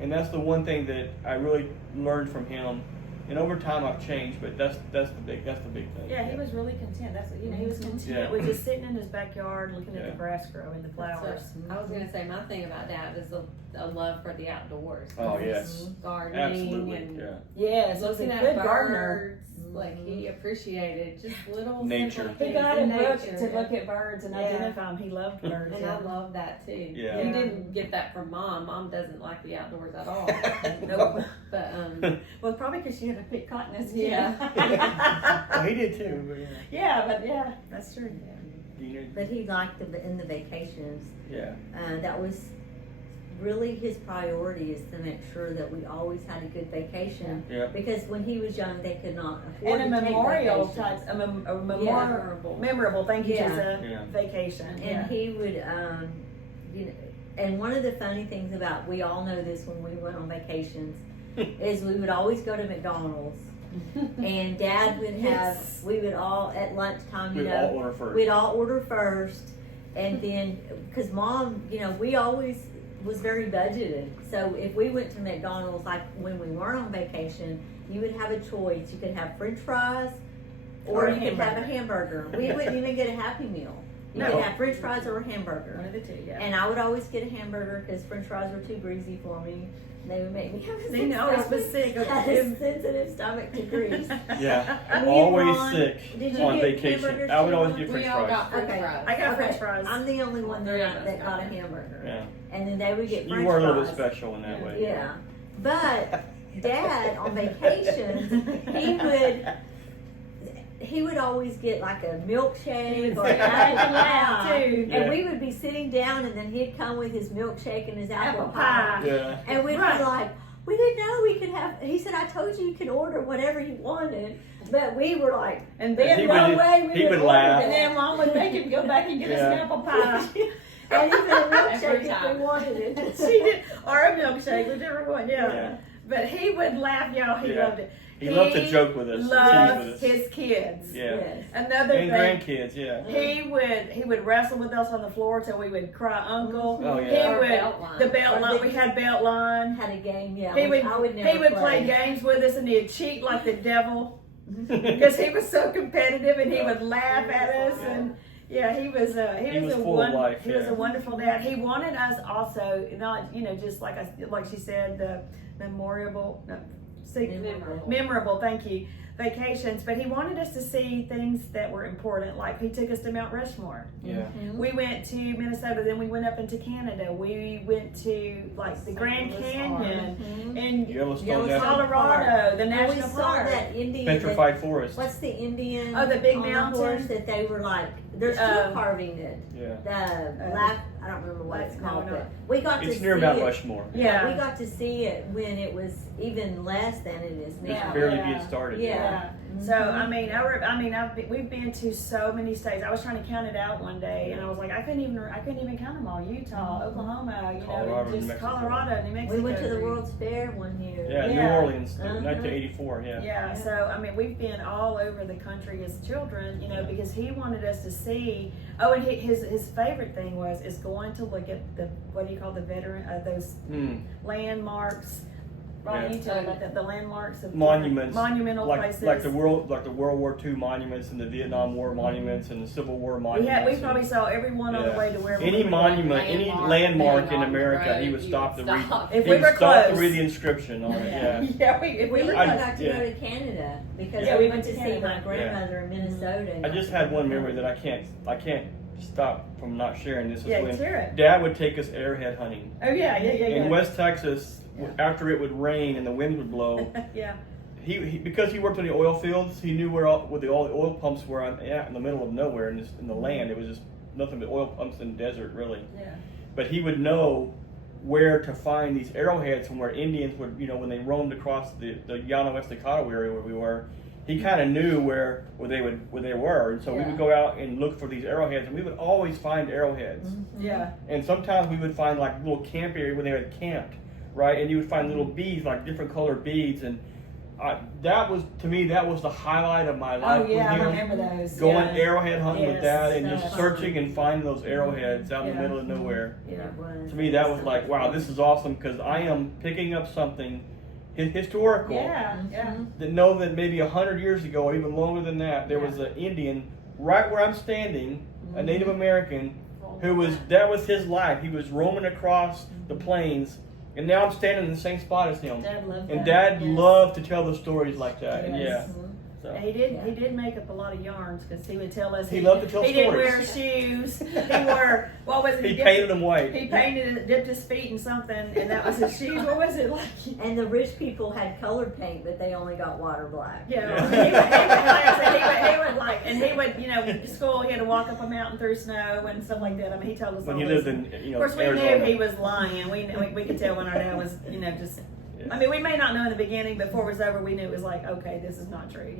And that's the one thing that I really learned from him. And over time, I've changed, but that's the big thing. Yeah, he was really content. That's he was content with just sitting in his backyard, looking at the grass grow and the flowers. I was gonna say my thing about Dad is a love for the outdoors. Oh yes, Gardening absolutely. and Yeah. Yes, he was a looking good at gardener. birds. Like he appreciated just little Nature. simple He things got in a book nature. to look at birds and identify them. He loved birds. And I love that too. Yeah. He didn't get that from Mom. Mom doesn't like the outdoors at all. Nope. But Well, probably because she had a pig cotton as a kid. Yeah. Well, he did too. But yeah, that's true. But he liked in the vacations. Yeah. That was really his priority, is to make sure that we always had a good vacation. Yeah. Because when he was young, they could not afford And a to take memorial vacations. type, Memorable. memorable. Thank you, Yeah. Jessa. Vacation. And he would, and one of the funny things about, we all know this when we went on vacations, is we would always go to McDonald's. And Dad would have, we would all, at lunchtime, We'd all order first. we'd all order first. And then, because Mom, we always was very budgeted. So if we went to McDonald's, like when we weren't on vacation, you would have a choice. You could have French fries, or Or a you could have a hamburger. hamburger. We wouldn't even get a Happy Meal. You No. could have French fries or a hamburger. One of the two, yeah. And I would always get a hamburger because French fries were too greasy for me. They would make me have a See, no, I was sick. had a sensitive stomach to grease. Yeah. And Always Ron, sick did you on get vacation. hamburgers I would too, always Ron? get French we all fries. got French Okay. fries. I got French fries. I'm the only one Three of that, us that got a got it. hamburger. Yeah. And then they would get French You were a little bit fries. special in that way. Yeah. But Dad, on vacations, he would always get like a milkshake or I an can apple laugh pie. too. Yeah. And we would be sitting down, and then he'd come with his milkshake and his apple Apple pie. pie. Yeah. And we'd Right. be like, we didn't know we could have. He said, I told you could order whatever you wanted. But we were like, And He then would- way we he would order laugh. and then Mom would make him go back and get us an Yeah. apple pie. And even a milkshake Every if time. we wanted it. She did, or a milkshake, whichever one. Yeah. Yeah. But he would laugh, y'all. He Yeah. loved it. He loved to joke with us, tease Loved with us. his kids. Yeah. Yes. Another And thing. grandkids, yeah. He would wrestle with us on the floor till we would cry uncle. Oh, He yeah. Or would belt line. the belt Or line. the- We had belt line. Had a game, yeah. He would I would never he would play games with us and he'd cheat like the devil because he was so competitive and he would laugh at us and yeah he was He was full of life, he was yeah. a wonderful dad. He wanted us also not just like she said the memorable thank you vacations, but he wanted us to see things that were important. Like he took us to Mount Rushmore. Yeah. We went to Minnesota, then we went up into Canada. We went to like the Grand Canyon and Yellowstone, Colorado, the And we national saw park. that Indian. Petrified Forest. What's the Indian? Oh, the big on the mountain? horse that they were like. They're still carving it. Yeah. The black. I don't remember what it's no, called, no. but we got to It's see near Mount it. Rushmore. Yeah. We got to see it when it was even less than it is Just now. barely Yeah. getting started. Yeah. So I mean, we've been to so many states. I was trying to count it out one day, and I was like, I couldn't even count them all. Utah, Oklahoma, Colorado, New just Mexico. Colorado, New Mexico. We went to the World's Fair one year. Yeah, New Yeah. Orleans, Uh-huh. 1984, yeah. Yeah, so I mean, we've been all over the country as children, because he wanted us to see. Oh, and his favorite thing is going to look at the what do you call the veteran those landmarks. Ron, Yeah. you tell me about that. The landmarks of Monuments. monumental places. Like the World War II monuments and the Vietnam War monuments and the Civil War monuments. We probably saw every one on the Yeah. way to wherever Any we were going. monument, any landmark in America, he would stop to read. If He we would were stop to close. read the inscription on it. Yeah. If We we were even I- got to yeah. go to Canada because Yeah, we we went went to to see Canada. my grandmother in Minnesota. I just had one memory that I can't stop from not sharing. This is Yeah, when share it. Dad would take us airhead hunting Oh yeah. in West Texas. After it would rain and the wind would blow, Yeah. he because he worked in the oil fields, he knew where all the oil pumps were in the middle of nowhere in the land. It was just nothing but oil pumps in the desert, really. Yeah. But he would know where to find these arrowheads from where Indians would, when they roamed across the Llano Estacado area where we were. He kind of knew where they were, and so we would go out and look for these arrowheads, and we would always find arrowheads. Yeah. And sometimes we would find like little camp area where they had camped, right? And you would find little beads, like different colored beads, and that was the highlight of my life. Oh yeah, I with him. remember those. Going yeah. arrowhead hunting with Yes, Dad and so just fun. searching and finding those arrowheads out in the Yeah. middle of nowhere. Yeah, it was. To me, that was like, wow, this is awesome because I am picking up something historical. Yeah. Yeah. That know that maybe 100 years ago or even longer than that, there was an Indian right where I'm standing, a Native American, that was his life. He was roaming across the plains, and now I'm standing in the same spot as him. Dad loved And that. Dad Yes. loved to tell the stories like that. And Yes. yeah. So. He did make up a lot of yarns because he would tell us He loved to tell he didn't wear stories. shoes. He wore what was it? He painted them white. He painted it, dipped his feet in something, and that was his shoes. What was it like? And the rich people had colored paint, but they only got water black. Yeah, Yeah. he would like, and he would, school. He had to walk up a mountain through snow and stuff like that. I mean, he told us. When all he this. lived in, Of course, we Arizona. knew he was lying. We could tell when our dad was, just. I mean, we may not know in the beginning, but before it was over, we knew it was like, okay, this is not true.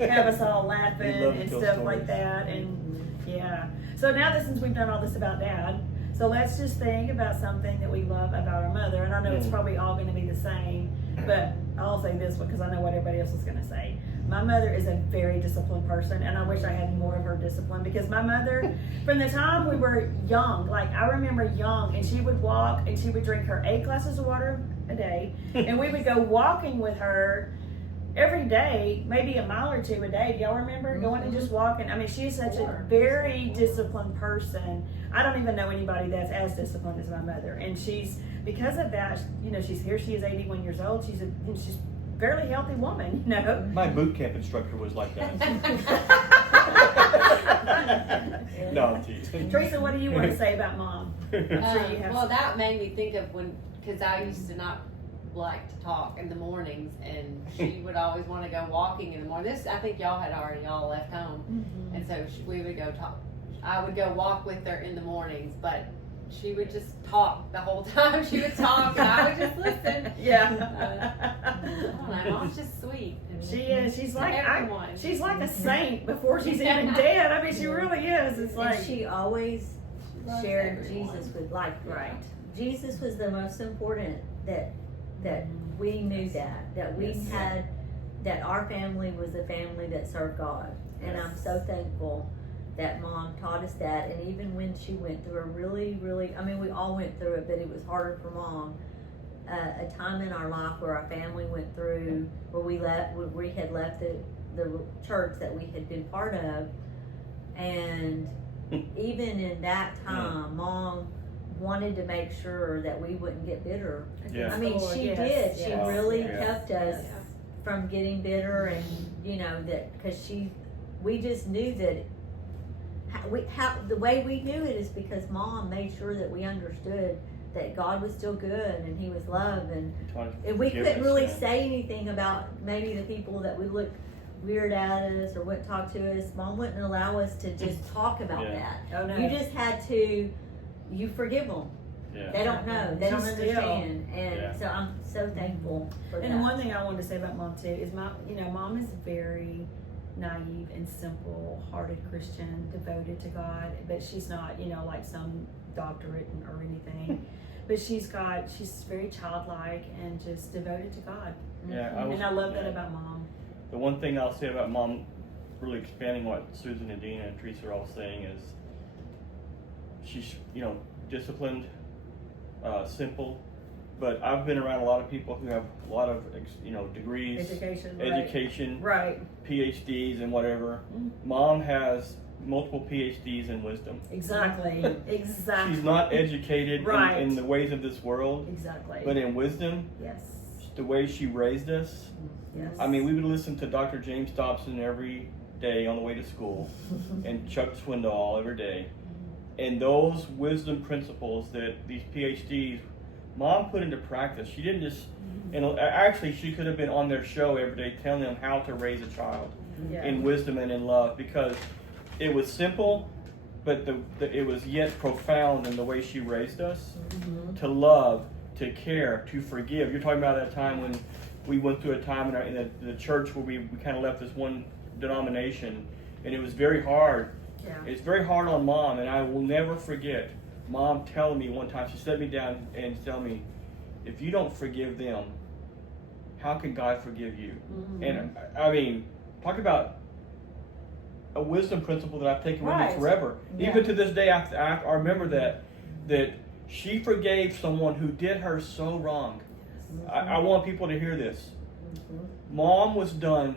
Have us all laughing He loved to and tell stuff like stories. that, and yeah. So now that since we've done all this about Dad, so let's just think about something that we love about our mother. And I know it's probably all going to be the same, but I'll say this one because I know what everybody else is going to say. My mother is a very disciplined person, and I wish I had more of her discipline because my mother, from the time we were young, like I remember young, and she would walk and she would drink her 8 glasses of water a day, and we would go walking with her every day, maybe a mile or 2 a day. Do y'all remember going and just walking? I mean, she's such a very disciplined person. I don't even know anybody that's as disciplined as my mother, and she's because of that. She's here. She is 81 years old. She's a fairly healthy woman. My boot camp instructor was like that. No, I'm teasing. Teresa, what do you want to say about Mom? I'm sure you have. Well, that made me think of because I used to not like to talk in the mornings, and she would always want to go walking in the morning. This, I think y'all had already all left home, and so we would go talk. I would go walk with her in the mornings, but she would just talk the whole time. She would talk, and I would just listen. Yeah. I don't know, Mom's just sweet. And She is. She's like everyone. she's like a saint before she's even dead. I mean, she really is. It's like And she always loves shared everyone. Jesus with, like, right. Jesus was the most important, that we knew that we Yes. had, that our family was a family that served God. And I'm so thankful that Mom taught us that. And even when she went through a really, I mean, we all went through it, but it was harder for Mom. A time in our life where our family went through, where we had left the church that we had been part of. And even in that time, Mom wanted to make sure that we wouldn't get bitter. Yeah. I mean, she Yes, did. She yes, really yes. kept us Yeah. from getting bitter, and that because we just knew that the way we knew it is because Mom made sure that we understood that God was still good and He was love, and we couldn't really say anything about maybe the people that would look weird at us or wouldn't talk to us. Mom wouldn't allow us to just talk about that. Oh no. You just had to. You forgive them. Yeah. They don't know. They don't She's still- understand. And Yeah. so I'm so thankful for And that. one thing I wanted to say about Mom too is Mom is very naive and simple-hearted Christian, devoted to God, but she's not, like some doctorate or anything. But she's very childlike and just devoted to God. Yeah, And I love that about Mom. The one thing I'll say about Mom, really expanding what Susan and Dina and Teresa are all saying, is she's, disciplined, simple. But I've been around a lot of people who have a lot of, degrees, Education. Right. PhDs and whatever. Mhm. Mom has multiple PhDs in wisdom. Exactly. Exactly. She's not educated Right. in the ways of this world, Exactly. but in wisdom, Yes. the way she raised us. Yes. I mean, we would listen to Dr. James Dobson every day on the way to school, and Chuck Swindoll every day. And those wisdom principles that these PhDs, Mom put into practice. She didn't just, actually she could have been on their show every day telling them how to raise a child Yeah. in wisdom and in love, because it was simple, but it was yet profound in the way she raised us to love, to care, to forgive. You're talking about that time when we went through a time in the church where we kind of left this one denomination, and it was very hard. Yeah. It's very hard on Mom, and I will never forget Mom telling me one time, she set me down and tell me, if you don't forgive them, how can God forgive you? Mhm. And I mean, talk about a wisdom principle that I've taken with me Right. forever. Yeah. Even to this day, I remember that she forgave someone who did her so wrong. I want people to hear this. Mom was done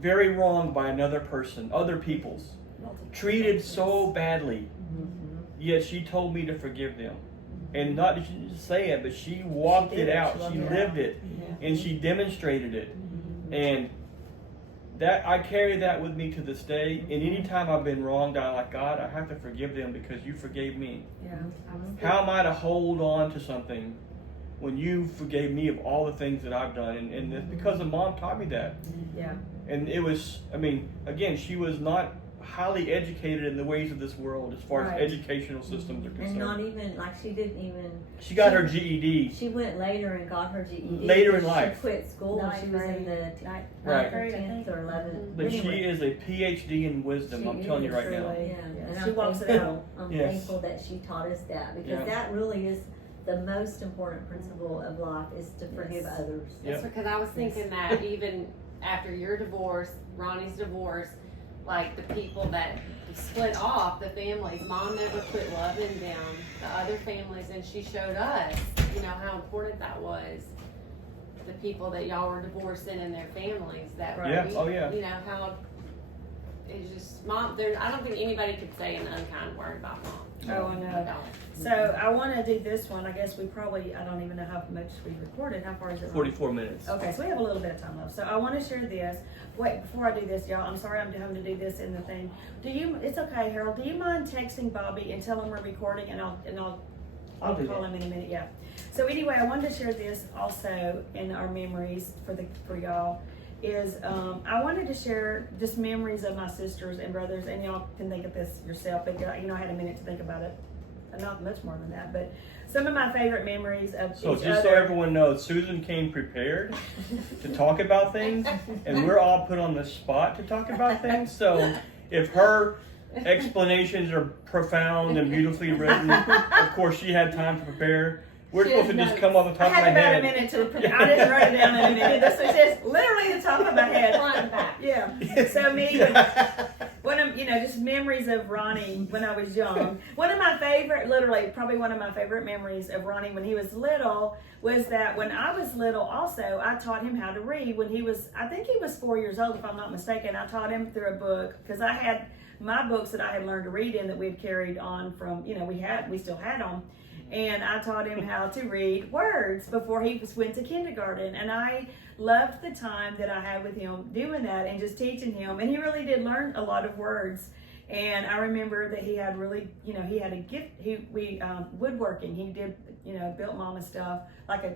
very wrong by another person, other people's, treated so badly, yet she told me to forgive them. And not that she just say it, but she walked She did it it. out. She She walked it lived out. it, Yeah. and she demonstrated it. And that I carry that with me to this day. And anytime I've been wronged, I'm like, God, I have to forgive them because you forgave me. Yeah. How am I to hold on to something when you forgave me of all the things that I've done? And it's because of Mom taught me that. Yeah. And it was, again, she was not highly educated in the ways of this world as far Right. as educational systems are And concerned. not even, like, she didn't even. She got her GED. She went later and got her GED. Later in She life. quit school when she was in the Ninth Right. grade, I 10th think. or 11th. But she Anyway, is a PhD in wisdom, She I'm telling you is, right now. truly. Yeah, Yeah, and she I'm walks it thankful. out. I'm Yes. thankful that she taught us that, because Yeah. that really is the most important principle of life, is to forgive Yes. others. That's because I was thinking that even after your divorce, Ronnie's divorce, like the people that split off, the families, Mom never quit loving them, the other families, and she showed us, how important that was. The people that y'all were divorcing and their families, that Right. Yeah. Oh, yeah. how it's just Mom. I don't think anybody could say an unkind word about Mom. Oh, I know. So I want to do this one. I guess I don't even know how much we recorded. How far is it? 44 minutes. Okay, so we have a little bit of time left. So I want to share this. Wait, before I do this, y'all, I'm sorry I'm having to do this in the thing. It's okay, Harold. Do you mind texting Bobby and tell him we're recording, and I'll I'll do call that. him in a minute. Yeah. So anyway, I wanted to share this also in our memories for y'all. Is I wanted to share just memories of my sisters and brothers, and y'all can think of this yourself. But I had a minute to think about it. Not much more than that, but some of my favorite memories of So each just so other. everyone knows, Susan came prepared to talk about things, and we're all put on the spot to talk about things. So if her explanations are profound and beautifully written, of course she had time to prepare. We're She supposed to had just notes. come off the I top of my had about head. a minute to prepare. I didn't write it down in a minute. This was just literally the top of my head. Front and back. Yeah. So me, one of just memories of Ronnie when I was young. One of my favorite, literally, probably one of my favorite memories of Ronnie when he was little was that when I was little, also I taught him how to read. When he was, I think he was 4 years old, if I'm not mistaken. I taught him through a book because I had my books that I had learned to read in that we had carried on from, we still had them. And I taught him how to read words before he went to kindergarten. And I loved the time that I had with him doing that and just teaching him. And he really did learn a lot of words. And I remember that he had really, he had a gift. Woodworking. He did, built mama stuff.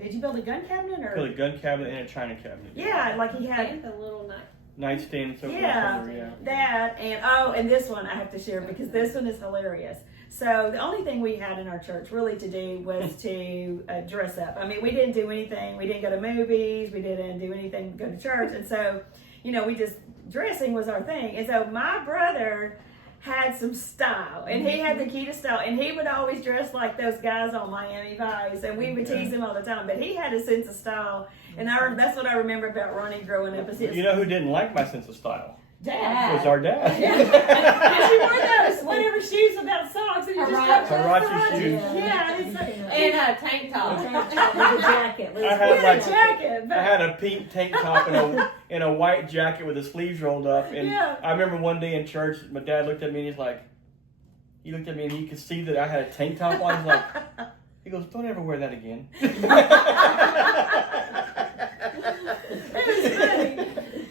Did you build a gun cabinet or? Built a gun cabinet and a china cabinet. Yeah, like he had. And the little night. Nightstand, so Yeah, forth, yeah. that and this one I have to share because this one is hilarious. So the only thing we had in our church really to do was to dress up. I mean, we didn't do anything. We didn't go to movies. We didn't do anything but go to church. And so, we just, dressing was our thing. And so my brother had some style, and he had the key to style, and he would always dress like those guys on Miami Vice, and we would tease him all the time. But he had a sense of style, and that's what I remember about Ronnie growing up. Is his You know who didn't like my sense of style? dad. It was our dad. Because you wore those whatever shoes without socks, and you just got Huarache shoes. Yeah, it's And a tank top. With a jacket. I had a jacket, but I had a pink tank top and a white jacket with the sleeves rolled up. And Yeah. I remember one day in church, my dad looked at me and he looked at me and he could see that I had a tank top on. He's like, he goes, "Don't ever wear that again." it was funny.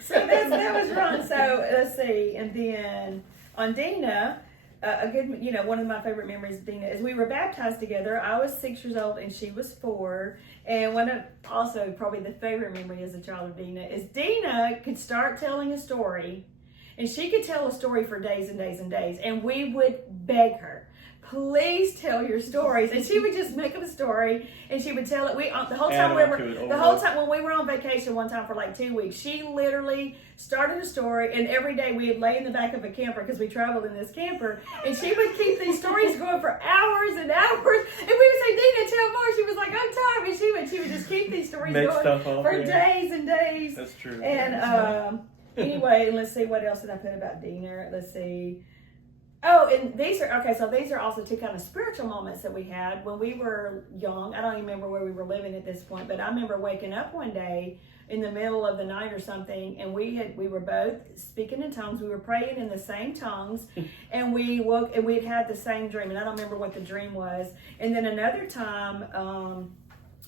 So that was Ron. So let's see, and then on Dina, one of my favorite memories of Dina is we were baptized together. I was 6 years old and she was 4. And one of also probably the favorite memory as a child of Dina is Dina could start telling a story, and she could tell a story for days and days and days, and we would beg her, please tell your stories, and she would just make up a story and she would tell it. The whole time when we were on vacation one time for like 2 weeks, she literally started a story, and every day we would lay in the back of a camper because we traveled in this camper, and she would keep these stories going for hours and hours, and we would say, "Dina, tell more." She was like, "I'm tired," and she would just keep these stories Make going stuff up, for yeah. days and days. That's true. And anyway, let's see, what else did I put about Dina? Let's see. Oh, and these are also two kind of spiritual moments that we had when we were young. I don't even remember where we were living at this point, but I remember waking up one day in the middle of the night or something, and we were both speaking in tongues. We were praying in the same tongues, and we woke and we had the same dream, and I don't remember what the dream was. And then another time,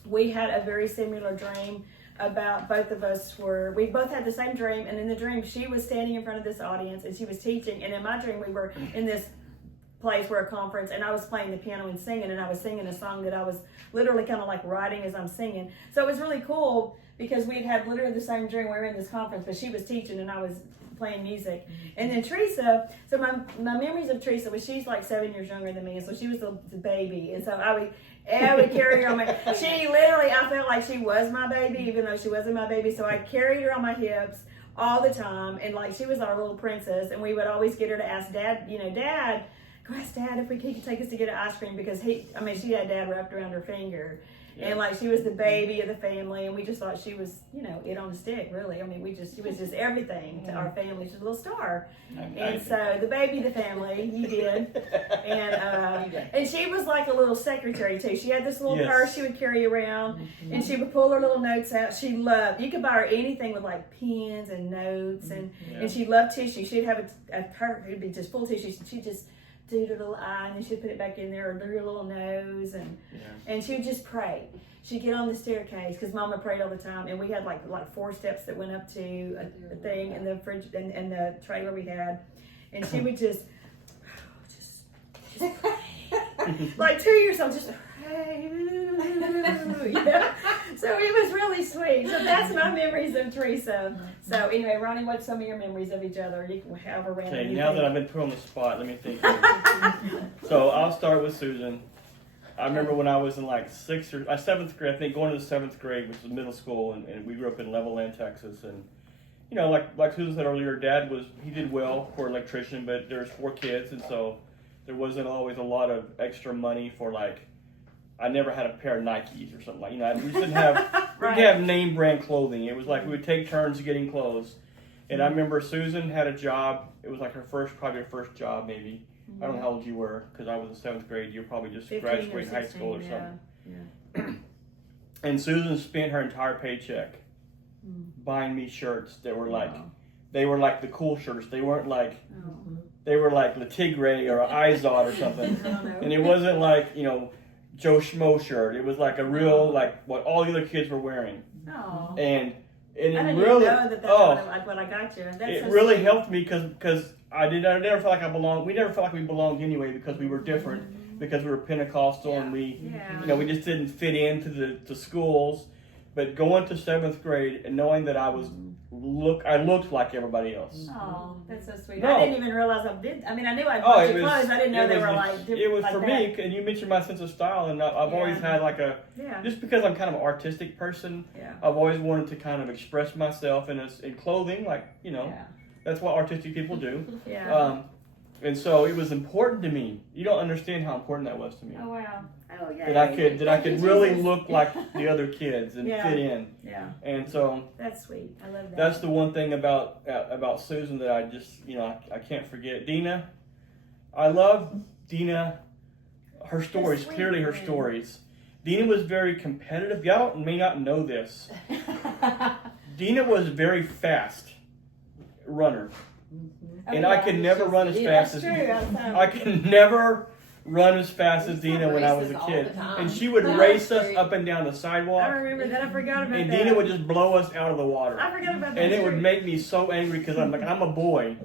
we had a very similar dream about both of us we both had the same dream, and in the dream she was standing in front of this audience and she was teaching, and in my dream we were in this place where a conference, and I was playing the piano and singing, and I was singing a song that I was literally kind of like writing as I'm singing. So it was really cool because we had literally the same dream. We were in this conference, but she was teaching and I was playing music. And then Teresa, so my memories of Teresa was she's like 7 years younger than me, and so she was the baby, and so I would carry her on my, she literally, I felt like she was my baby, even though she wasn't my baby, so I carried her on my hips all the time, and like she was our little princess, and we would always get her to ask Dad, Dad, go ask Dad if he could take us to get an ice cream, because she had Dad wrapped around her finger. Yeah. And like she was the baby of the family, and we just thought she was, it on a stick, really. She was just everything to our family. She's a little star. And so the baby of the family, you did. And she was like a little secretary too. She had this little purse she would carry around, and she would pull her little notes out. She loved, you could buy her anything with like pens and notes, and she loved tissue. She'd have a purse, it'd be just full of tissue. She'd just do her little eye, and then she'd put it back in there, or do her little nose, and she would just pray. She'd get on the staircase because Mama prayed all the time, and we had like 4 steps that went up to a thing in the fridge and the trailer we had, and she would just pray. like 2 years old, just hey, yeah. So it was really sweet. So that's my memories of Teresa. So anyway, Ronnie, what's some of your memories of each other? You can however random. Okay, you now think. that I've been put on the spot, let me think. So I'll start with Susan. I remember when I was in like 7th grade, I think going into 7th grade, which was middle school, and we grew up in Levelland, Texas, and you know, like Susan said earlier, Dad he did well for an electrician, but there's 4 kids, and so there wasn't always a lot of extra money for like. I never had a pair of Nikes or something like, you know, we didn't have Right. we didn't have name brand clothing. It was like we would take turns getting clothes. And I remember Susan had a job. It was like probably her first job maybe. I don't know how old you were because I was in 7th grade. You were probably just 15 or graduating high 16, school or yeah. something. And Susan spent her entire paycheck buying me shirts that were like, they were like the cool shirts. They weren't like, they were like Le Tigre or Izod or something. And it wasn't like, you know, Joe Schmo shirt. It was like a real, like what all the other kids were wearing. Oh. And I it didn't really, even know that that's what I got you. That's it so really sweet. helped me because I never felt like I belonged. We never felt like we belonged anyway because we were different, because we were Pentecostal and we, Yeah. you know, we just didn't fit into the schools. But going to 7th grade and knowing that I looked like everybody else. Oh, that's so sweet. No. I didn't even realize I did. I mean, I knew I Oh, bought it you was. clothes. I didn't know it they was were the- like different. It was like for that. me, and you mentioned my sense of style, and I've always Yeah. had like Yeah. just because I'm kind of an artistic person, Yeah. I've always wanted to kind of express myself in clothing, like, you know, Yeah. that's what artistic people do. Yeah. And so it was important to me. You don't understand how important that was to me. Oh wow. Oh yeah. That I could really look like the other kids and Yeah. fit in. Yeah. And so That's sweet. I love that. that's the one thing about Susan that I just, you know, I can't forget. Dina, I love Dina, her stories, sweet, clearly her man. stories. Dina was very competitive. Y'all may not know this. Dina was a very fast runner. Oh, And yeah. I could never run as fast That's as true. I could never run as fast as Dina when I was a Races all kid. the time. And she would That race was us great. up and down the I sidewalk. remember that. I forgot about And that. Dina would just blow us out of the water. I forgot about that. And it too. would make me so angry because I'm like, I'm a boy.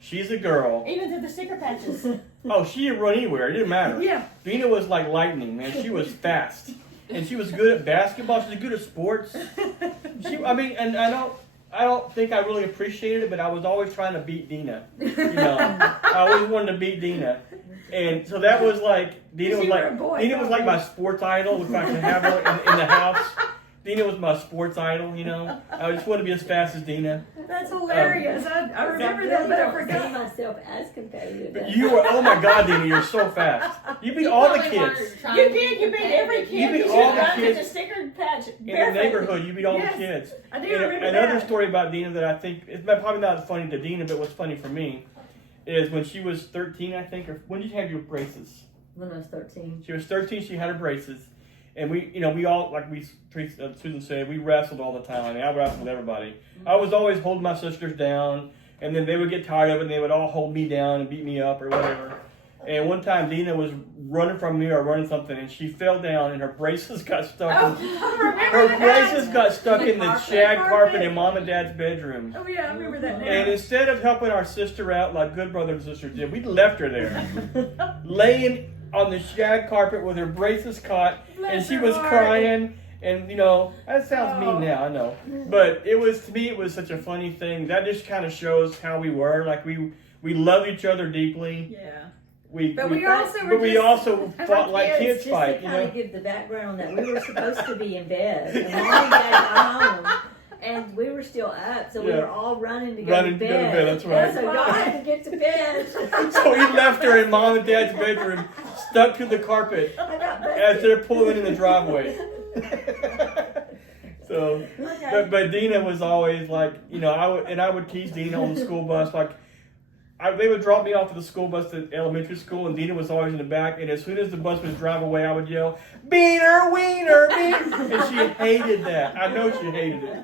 She's a girl. Even to the sticker patches. Oh, she could run anywhere. It didn't matter. Yeah. Dina was like lightning, man. She was fast. And she was good at basketball. She was good at sports. And I don't think I really appreciated it, but I was always trying to beat Dina. You know, I always wanted to beat Dina. And so that was like, Dina was You were a boy, Dina was like probably. my sports idol. If I could have her in the house. Dina was my sports idol, you know. I just wanted to be as fast as Dina. That's hilarious. I remember that, but I forgot. myself as competitive. But you were, oh my God, Dina, you're so fast. You beat all the kids. You did. You beat every kid. You beat You all the got kids the sticker patch. In the neighborhood, you beat all Yes. the kids. I do And remember another that. story about Dina that I think, it's probably not funny to Dina, but what's funny for me, is when she was 13, I think, or when did you have your braces? When I was 13. She was 13, she had her braces. And we all, like Susan said, we wrestled all the time. I mean, I wrestled with everybody. I was always holding my sisters down, and then they would get tired of it, and they would all hold me down and beat me up or whatever. And one time, Dina was running from me or running something, and she fell down, and her braces got stuck. Oh, in, I remember her that. braces got stuck in the shag carpet in Mom and Dad's bedroom. Oh yeah, I remember that now. And instead of helping our sister out like good brothers and sisters did, we left her there, laying on the shag carpet with her braces caught, and Bless she her was heart. crying. And you know, that sounds Oh. mean now, I know, but to me, it was such a funny thing. That just kind of shows how we were. Like we loved each other deeply. Yeah. But we also were but we just- also fought like kids, kids Just fight. to You kind know. of give the background on that, we were supposed to be in bed, and Mom and Dad got home, and we were still up, so we Yeah. were all running to go Running to to go to bed. bed, that's right. So y'all had to get to bed. So we left her in Mom and Dad's bedroom, stuck to the carpet I got as they're pulling in the driveway. So, Okay. but Dina was always like, you know, I would tease Dina on the school bus. Like, they would drop me off at the school bus to elementary school, and Dina was always in the back. And as soon as the bus would drive away, I would yell, "Beaner, wiener, beaner!" And she hated that. I know she hated it.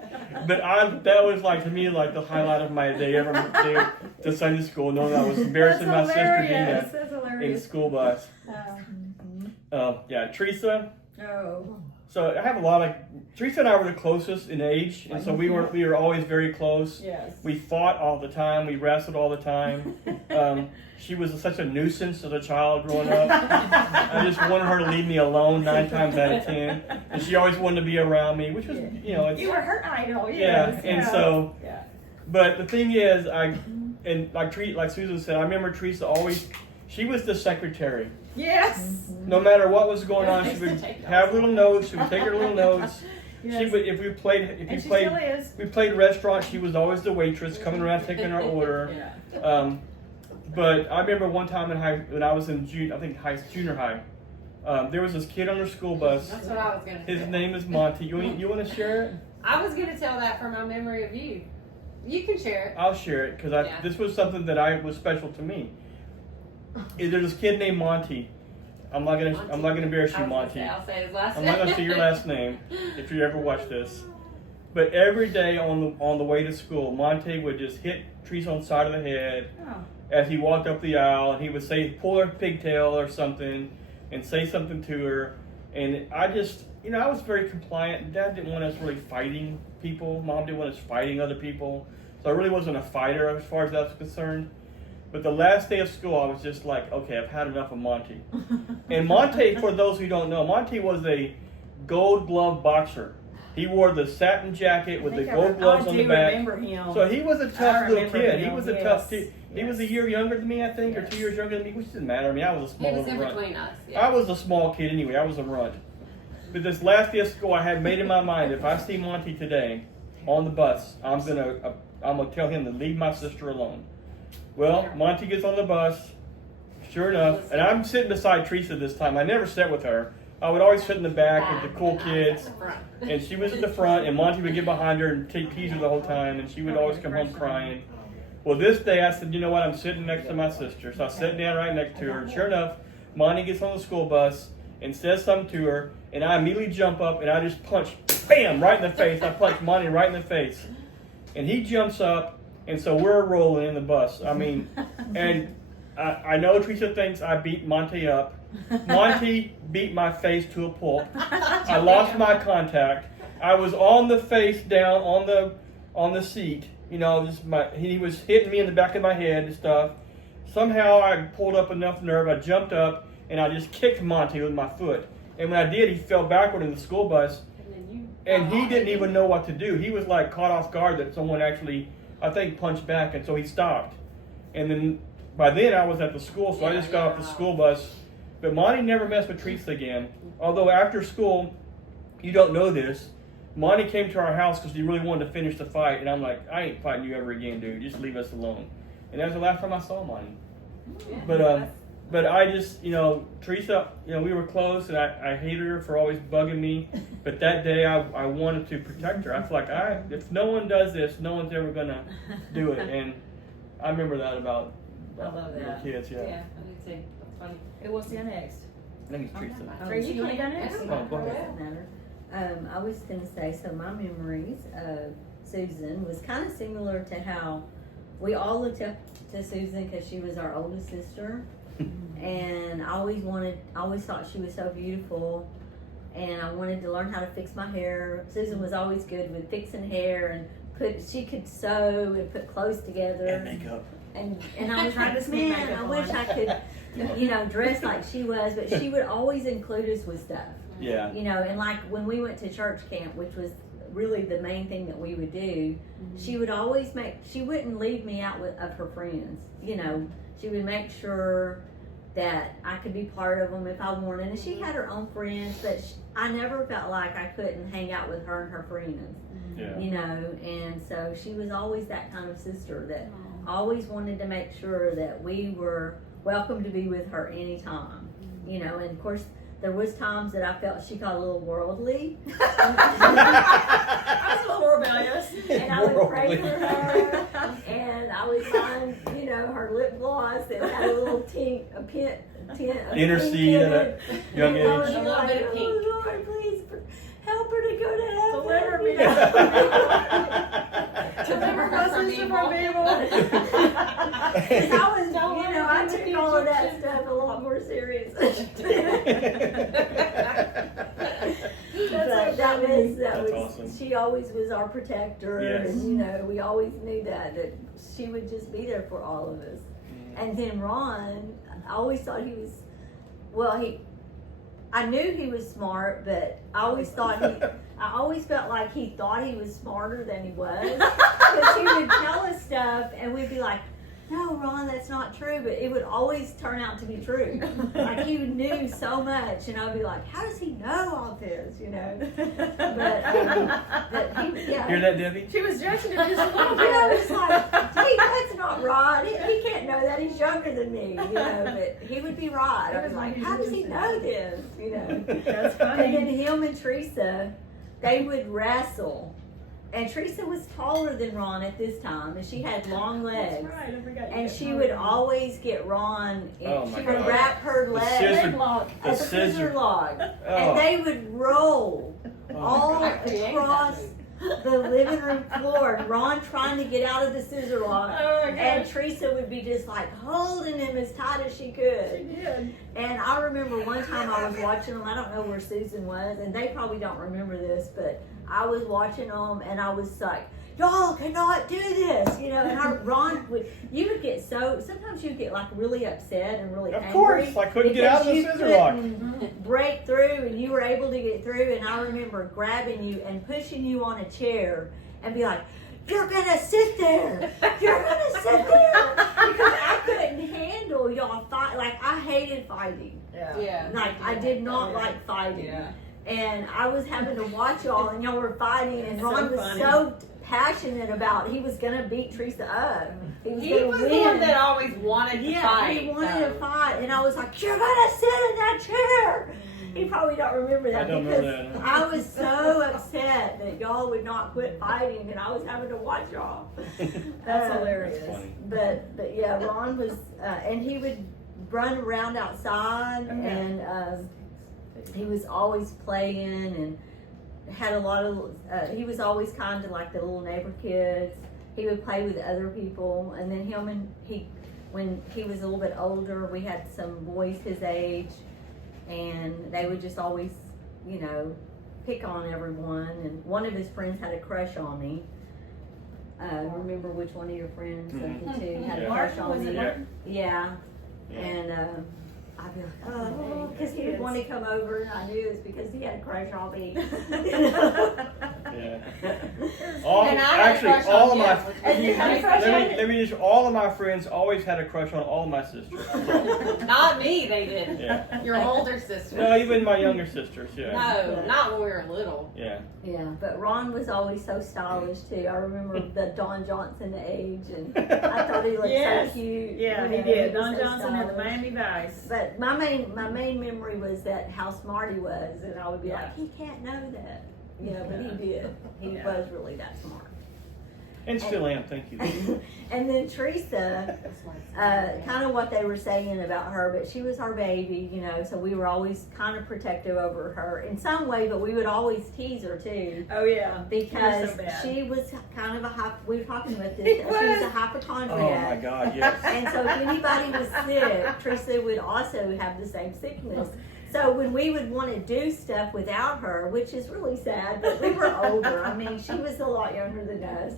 But that was like to me like the highlight of my day to Sunday school, knowing I was embarrassing my That's sister hilarious. Dina That's in the hilarious. school bus. Oh. Yeah, Teresa. Oh. So I have a lot of, Teresa and I were the closest in age, and so we were always very close. Yes. We fought all the time. We wrestled all the time. She was such a nuisance as a child growing up. I just wanted her to leave me alone 9 times out of 10, and she always wanted to be around me, which was, you know, it's, You were her idol, yeah. yes. And so, Yeah. but the thing is, like Susan said, I remember Teresa always. She was the secretary. Yes. No matter what was going on, she would have little notes. She would take her little notes. Yes. She would, if we played, And she still is. we played restaurant. She was always the waitress, coming around taking our order. Yeah. But I remember one time when I was in junior high, there was this kid on her school bus. That's what I was gonna say. His name is Monty. You want to share it? I was gonna tell that from my memory of you. You can share it. I'll share it because Yeah. this was something that was special to me. There's this kid named Monty. I'm not gonna embarrass you, Monty. I'll say his last I'm name. not gonna say your last name if you ever watch this. But every day on the way to school, Monte would just hit Teresa on the side of the head Oh. as he walked up the aisle, and he would say, pull her pigtail or something, and say something to her. And I just, I was very compliant. Dad didn't want us really fighting people. Mom didn't want us fighting other people. So I really wasn't a fighter as far as that's concerned. But the last day of school, I was just like, okay, I've had enough of Monty. And Monty, for those who don't know, Monty was a gold glove boxer. He wore the satin jacket with the gold gloves on the back. Remember him. So he was a tough little remember kid. He him, was a yes, tough kid. He was a yes. year younger than me, I think, or Yes. 2 years younger than me, which didn't matter. I mean, I was a He small was in little runt. between us. Yeah. I was a small kid anyway. I was a runt. But this last day of school, I had made in my mind, if I see Monty today on the bus, I'm gonna tell him to leave my sister alone. Well, Monty gets on the bus. Sure enough, and I'm sitting beside Teresa this time. I never sat with her. I would always sit in the back with the cool kids, and she was at the front, and Monty would get behind her and tease her the whole time, and she would always come home crying. Well, this day I said, you know what, I'm sitting next to my sister. So I sat down right next to her, and sure enough, Monty gets on the school bus and says something to her, and I immediately jump up, and I just punch, bam, right in the face. I punch Monty right in the face. And he jumps up, and so we're rolling in the bus. I mean, and I know Teresa thinks I beat Monty up. Monty beat my face to a pulp. I lost my contact. I was on the face down on the seat. He was hitting me in the back of my head and stuff. Somehow I pulled up enough nerve. I jumped up and I just kicked Monty with my foot. And when I did, he fell backward in the school bus. And he didn't even know what to do. He was like caught off guard that someone actually, I think, punched back, and so he stopped. And then by then I was at the school, so I just got off the school bus. But Monty never messed with Teresa again. Although after school, you don't know this, Monty came to our house because he really wanted to finish the fight, and I'm like, I ain't fighting you ever again, dude. Just leave us alone. And that was the last time I saw Monty. But I just, Teresa, we were close, and I hated her for always bugging me. But that day, I wanted to protect her. I feel like if no one does this, no one's ever gonna do it. And I remember that about I love little that. kids. Yeah. Yeah, I did too. That's funny. Who wants to go next? I think it's Teresa. Tracy, you want to go next? Oh, go ahead. Doesn't matter. I was going to say, so my memories of Susan was kind of similar to how we all looked up to Susan because she was our oldest sister. And I always thought she was so beautiful, and I wanted to learn how to fix my hair. Susan was always good with fixing hair, and she could sew and put clothes together. And makeup. And I was Tried to like, sneak man, makeup I wish on. I could, dress like she was. But she would always include us with stuff. Yeah. And like when we went to church camp, which was really the main thing that we would do, she would always she wouldn't leave me out of her friends. She would make sure that I could be part of them if I wanted. And she had her own friends, but I never felt like I couldn't hang out with her and her friends. Yeah. And so she was always that kind of sister that always wanted to make sure that we were welcome to be with her anytime. And of course, there was times that I felt she got a little worldly. I was a little rebellious. And I would pray for her, and I would find, her lip gloss that had a little tint, a pink Intercede in at a it. young And I was age. A little bit of like, pink. oh, Lord, please help her to go to heaven. Deliver me. Deliver my us from sister evil. from evil. And I was, Don't let her I be took the all of that Egyptian. stuff a lot more serious. That's was, That's awesome. she always was our protector, Yes. and you know, we always knew that she would just be there for all of us. And then Ron, I always thought he was, I knew he was smart, but I always felt like he thought he was smarter than he was. Because he would tell us stuff and we'd be like, no, Ron, that's not true. But it would always turn out to be true. Like he knew so much, and I'd be like, how does he know all this, you know? But he, yeah. Hear that, Debbie? She was judging him just a little You know, bit. it's like, hey, that's not right. He can't know that. He's younger than me, you know. But he would be right. I was like, how does he know this, you know? That's And then funny. him and Teresa, they would wrestle. And Teresa was taller than Ron at this time, and she had long legs. That's right, I forgot. And she would always get Ron, Oh, my she would God. wrap her The legs scissor- a the scissor scissor- log. Oh. And they would roll Oh, all my I created across that the living room floor, and Ron trying to get out of the scissor log. Oh my And gosh. Teresa would be just like holding him as tight as she She could. did. And I remember one time I was watching them, I don't know where Susan was, and they probably don't remember this, but I was watching them and I was like, y'all cannot do this, you know, and Ron you would get sometimes you'd get like really upset and really Of angry. course, I couldn't get out of the because you scissor lock. couldn't break through and you were able to get through, and I remember grabbing you and pushing you on a chair and be like, you're gonna sit there, you're gonna sit there, because I couldn't handle y'all fight. Like I hated fighting, Yeah. like I did not like fighting. Yeah. And I was having to watch y'all, and y'all were fighting, and It's Ron so was funny. so passionate about he was gonna beat Teresa up. He was He gonna was win. the one that always wanted to yeah, fight. he wanted to though. fight, and I was like, "You're gonna sit in that chair." He probably don't remember that I don't because remember that. I was so upset that y'all would not quit fighting, and I was having to watch y'all. That's Uh, hilarious. That's funny. But yeah, Ron was, and he would run around outside, Okay. and he was always playing and had a lot of. He was always kind to like the little neighbor kids. He would play with other people, and then when he was a little bit older, we had some boys his age, and they would just always, you know, pick on everyone. And one of his friends had a crush on me. Remember which one of your friends of the two had a Yeah. crush Martin, on was it me? Martin? Yeah, Yeah. and I'd be like, oh, because he would want to come over, and I knew it was because he had a crush on me. Yeah. All, And I had a actually, crush on all of him, my which And you had a crush on let me just all of my friends always had a crush on all my sisters. Not me, they didn't. Yeah. Your older sister. No, even my younger sisters. Yeah. No, not when we were little. Yeah. Yeah, but Ron was always so stylish too. I remember the Don Johnson age, and I thought he looked Yes. so cute. Yeah, you he know, did. was Don so Johnson had the stylish. Miami Vice. But my main memory was that how smart he was, and I would be Yeah. like, he can't know that, you know, but he did. He Yeah. was really that smart. And still am. Thank you. And then Teresa, kind of what they were saying about her, but she was our baby, you know, so we were always kind of protective over her in some way, but we would always tease her too. Oh yeah. Because so bad. she was kind of we were talking about this, It she was a was. hypochondriac. Oh my God. Yes. And so if anybody was sick, Teresa would also have the same sickness. So when we would want to do stuff without her, which is really sad, but we were older. I mean, she was a lot younger than us.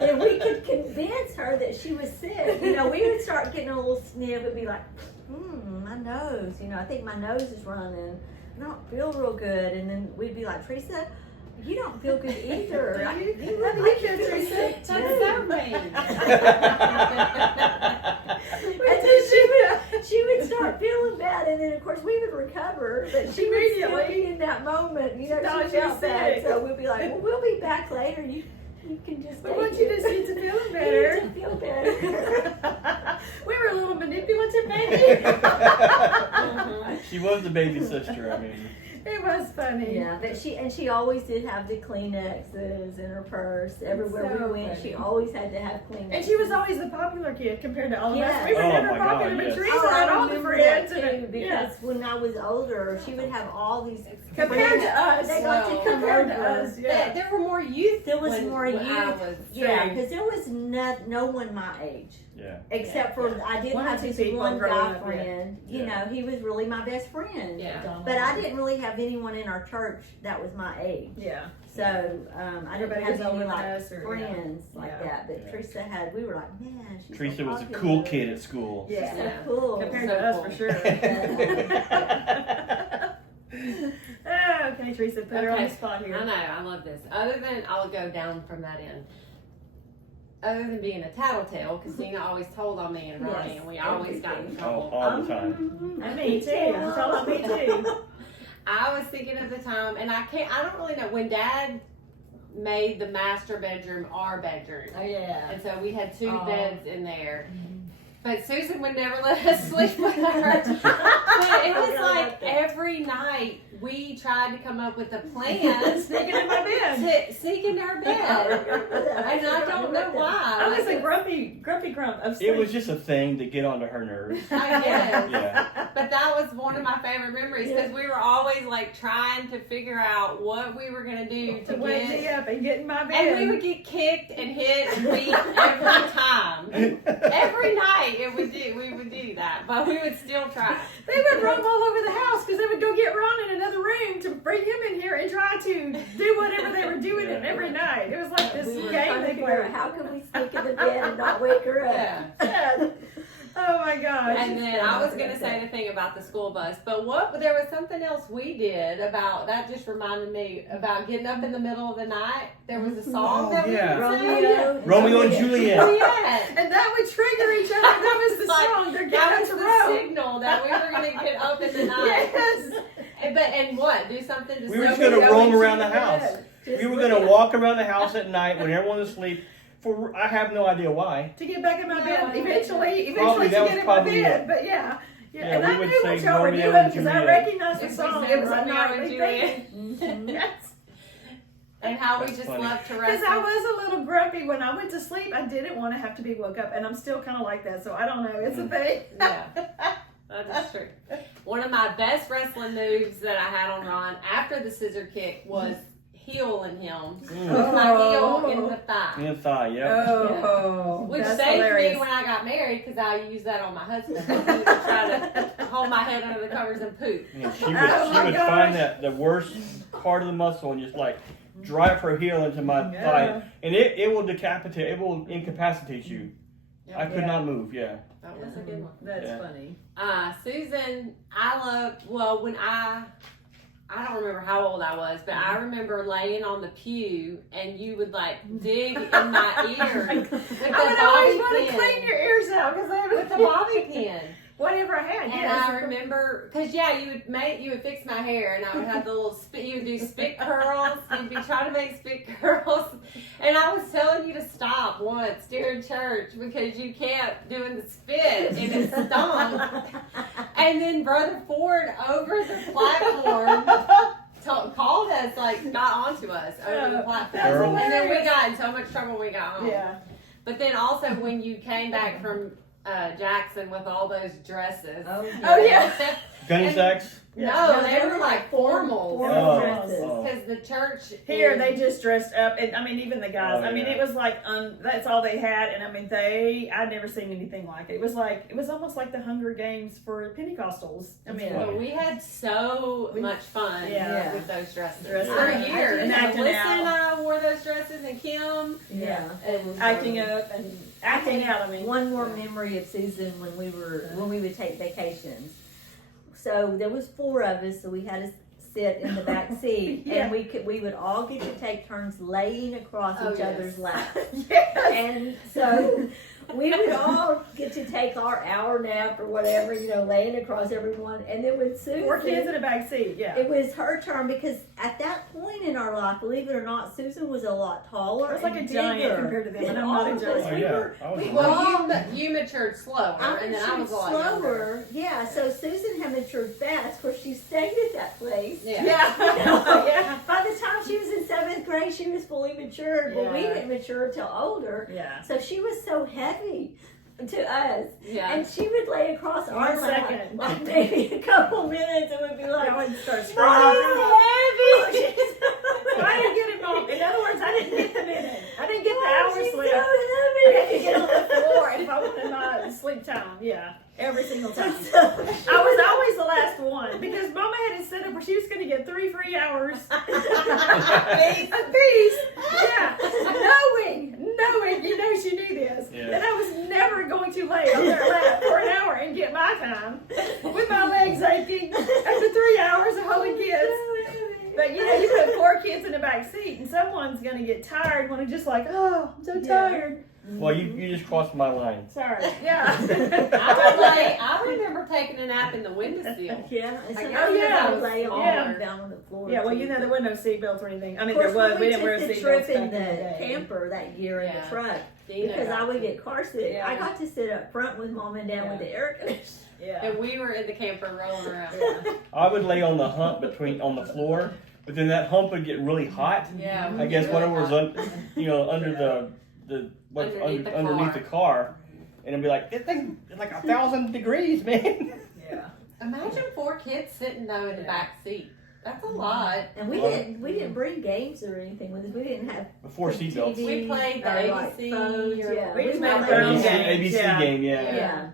And we could convince her that she was sick. You know, we would start getting a little sniff and be like, my nose, you know, I think my nose is running. I don't feel real good. And then we'd be like, Teresa, you don't feel good either. You look like you're sick That's too. so mean. And then she would start feeling bad, and then of course we would recover, but she would still Immediately. be in that moment, you know, Thought she she was felt bad, sick. so we'd be like, well, we'll be back later, you can just We take want you it. to get to feeling You better. need to feel better. We were a little manipulative, maybe. She was the baby sister. I mean. It was funny. Yeah, but she always did have the Kleenexes in her purse. Everywhere So we went, funny. she always had to have Kleenexes. And she was always the popular kid compared to all of us. Yes. We were Oh, never my God, popular, but yes. Teresa had all the remember friends. that And too, because yeah. when I was older, she would have all these Compared friends. to us. They got to Well, come compared to over. us, yeah. There were more youth. There was when- more when youth. I was Yeah, Same. because there was no one my age. Yeah. Except for I did One or have two this people one growing guy up, friend. You Yeah. know, he was really my best friend. Yeah. But I didn't really have anyone in our church that was my age. Yeah. So I didn't Everybody have was older any than like us or, friends like Yeah. that. But Yeah. Teresa had. We were like, man, she's Teresa so was a popular. cool kid at school. She's Yeah. so Yeah. cool. Compared So to us, cool. for sure. Oh, okay, Teresa, put her on the Okay. spot I here. know, I love this. Other than, I'll go down from that end. Other than being a tattletale, because Gina always told on me and Ronnie, Yes, and we always got in everything. Oh, trouble. all the time. And me too. I'm telling me too. I was thinking at the time, and I don't really know, when Dad made the master bedroom our bedroom. Oh yeah. And so we had two Oh. beds in there. But Susan would never let us sleep with her. But it was like every night we tried to come up with a plan Sneaking in my bed. to sneak into her bed. And I don't know why. I was Like, a grumpy grump of sleep. It was just a thing to get onto her nerves. I guess. Yeah. But that was one of my favorite memories because we were always like trying to figure out what we were going to do To to wake me get. up and get in my And bed. we would get kicked and hit and beat every time. Every night we would do that, but we would still try. They would roam all over the house because they would go get Ron in another room to bring him in here and try to do whatever they were doing Yeah. every night. It was like this We were game trying to they figure out played. how can we sneak in the bed and not wake her up. Yeah. Yeah. Oh my gosh. And then I was gonna say the thing about the school bus, but there was something else we did about that. Just reminded me about getting up in the middle of the night. There was a song Oh, that we yeah. would sing. Romeo and Juliet. Oh yeah. And that would trigger each other. That was the Like, song. They're That getting was to the row. signal that we were gonna get up in the night. Yes. And what? Do something to We were just slow gonna me roam into around the bed. house. We were gonna walk around the house at night when everyone was asleep. For I have no idea why. To get back in my bed. No. Eventually Probably, to that get was in my probably bed. it. But yeah. Yeah, And we I would knew what sing y'all were Romeo doing and because I Juliet. recognized the If we song. sang It was a Romeo and nightly Juliet. thing. Yes. And how we That's just funny. love to Because wrestle. I was a little grumpy when I went to sleep. I didn't want to have to be woke up, and I'm still kind of like that. So I don't know. It's a thing. Yeah, that is true. One of my best wrestling moves that I had on Ron after the scissor kick was heeling him with my heel in the thigh. In the thigh, yeah. Oh, Which that's saved hilarious. me when I got married because I used that on my husband. He would try to hold my head under the covers and poop. And she Oh would my gosh. find that the worst part of the muscle and just like drive her heel into my Yeah. thigh, and it will decapitate, it will incapacitate you. I could Yeah. not move. Yeah. That was a good one. That's Yeah. funny. Susan, when I don't remember how old I was, but I remember laying on the pew and you would like dig in my ear with the I would always bobby want to clean pin. your ears out because I With the bobby pin. whatever I had. And yes. I remember, cause you would fix my hair, and I would have the little you would do spit curls. You'd be trying to make spit curls, and I was telling you to stop once during church because you kept doing the spit and it stunk. And then Brother Ford over the platform called us, like got onto us over the platform, Girl. and then we got in so much trouble when we got home. Yeah. But then also when you came back from Jackson with all those dresses. Oh yeah. Gunny sacks. No, they were like formal. Oh. dresses. Oh. Because the church Here is- they just dressed up, and I mean even the guys. Oh, I mean yeah. it was like that's all they had, and I mean I'd never seen anything like it. It was almost like the Hunger Games for Pentecostals. I mean, That's But we had so much fun Yeah. with those dresses Dresses. for I- years. and And acting Melissa out. and I wore those dresses, and Kim. Yeah. And acting up and acting out. I mean, One more memory of Susan when we would take vacations. So there was 4 of us, so we had to sit in the back seat, Yeah. and we would all get to take turns laying across Oh, each yes. other's lap. yes. And so we would all get to take our hour nap or whatever, laying across everyone. And then when Susan, 4 kids in a back seat. Yeah. it was her turn because at that point in our life, believe it or not, Susan was a lot taller. I was like a and giant bigger compared to them, and than I'm not all a of us. giant. Oh We yeah. were- I was we a were little- all- you matured slower, and then I was a lot younger. slower. Yeah, so Susan had matured fast. Of course, she stayed at that place. Yeah. Yeah. yeah. By the time she was in 7th grade, she was fully matured. Well, we Yeah. didn't mature until older. Yeah. So she was so heavy to us. Yeah. And she would lay across our 1 lap, second. like maybe a couple minutes, and would be like, I would start "So sprawling. heavy." I didn't get it all. In other words, I didn't get the minute. I didn't get the Oh, hour she's sleep. so I had to heavy. get on the floor if I wanted my she was going to get 3 free hours of Peace. peace. Yeah, knowing, you know, she knew this, Yeah. that I was never going to lay on their lap for an hour and get my time with my legs aching after 3 hours of holding kids. But you know, you put 4 kids in the back seat, and someone's gonna get tired when it's just like, oh, I'm so Yeah. tired. Well, you just crossed my line. Sorry. Yeah. I remember taking a nap in the windowsill. Yeah, and I sometimes guess yeah. I would lay on Yeah. down on the floor. Yeah. Well, too. you know, there were no seatbelts or anything. I mean, Of course, there was. when We didn't wear took the seatbelts trip back in in the the day. camper that year in Yeah. the truck Dina because I got would to- get car sick. Yeah. I got to sit up front with mom and dad Yeah. with the air conditioner. Yeah. And we were in the camper rolling around. Yeah. I would lay on the hump on the floor, but then that hump would get really hot. Yeah. I guess really whatever was hot. under the what's underneath the car, and it'd be like this thing is like 1,000 degrees, man. Yeah. Imagine 4 kids sitting though in the Yeah. back seat. That's a lot. And we didn't bring games or anything with us. We didn't have Before seatbelts. TV We played the or, like, ABC phones, or- yeah. We just played made our own games. games. ABC Yeah. game, yeah. Yeah.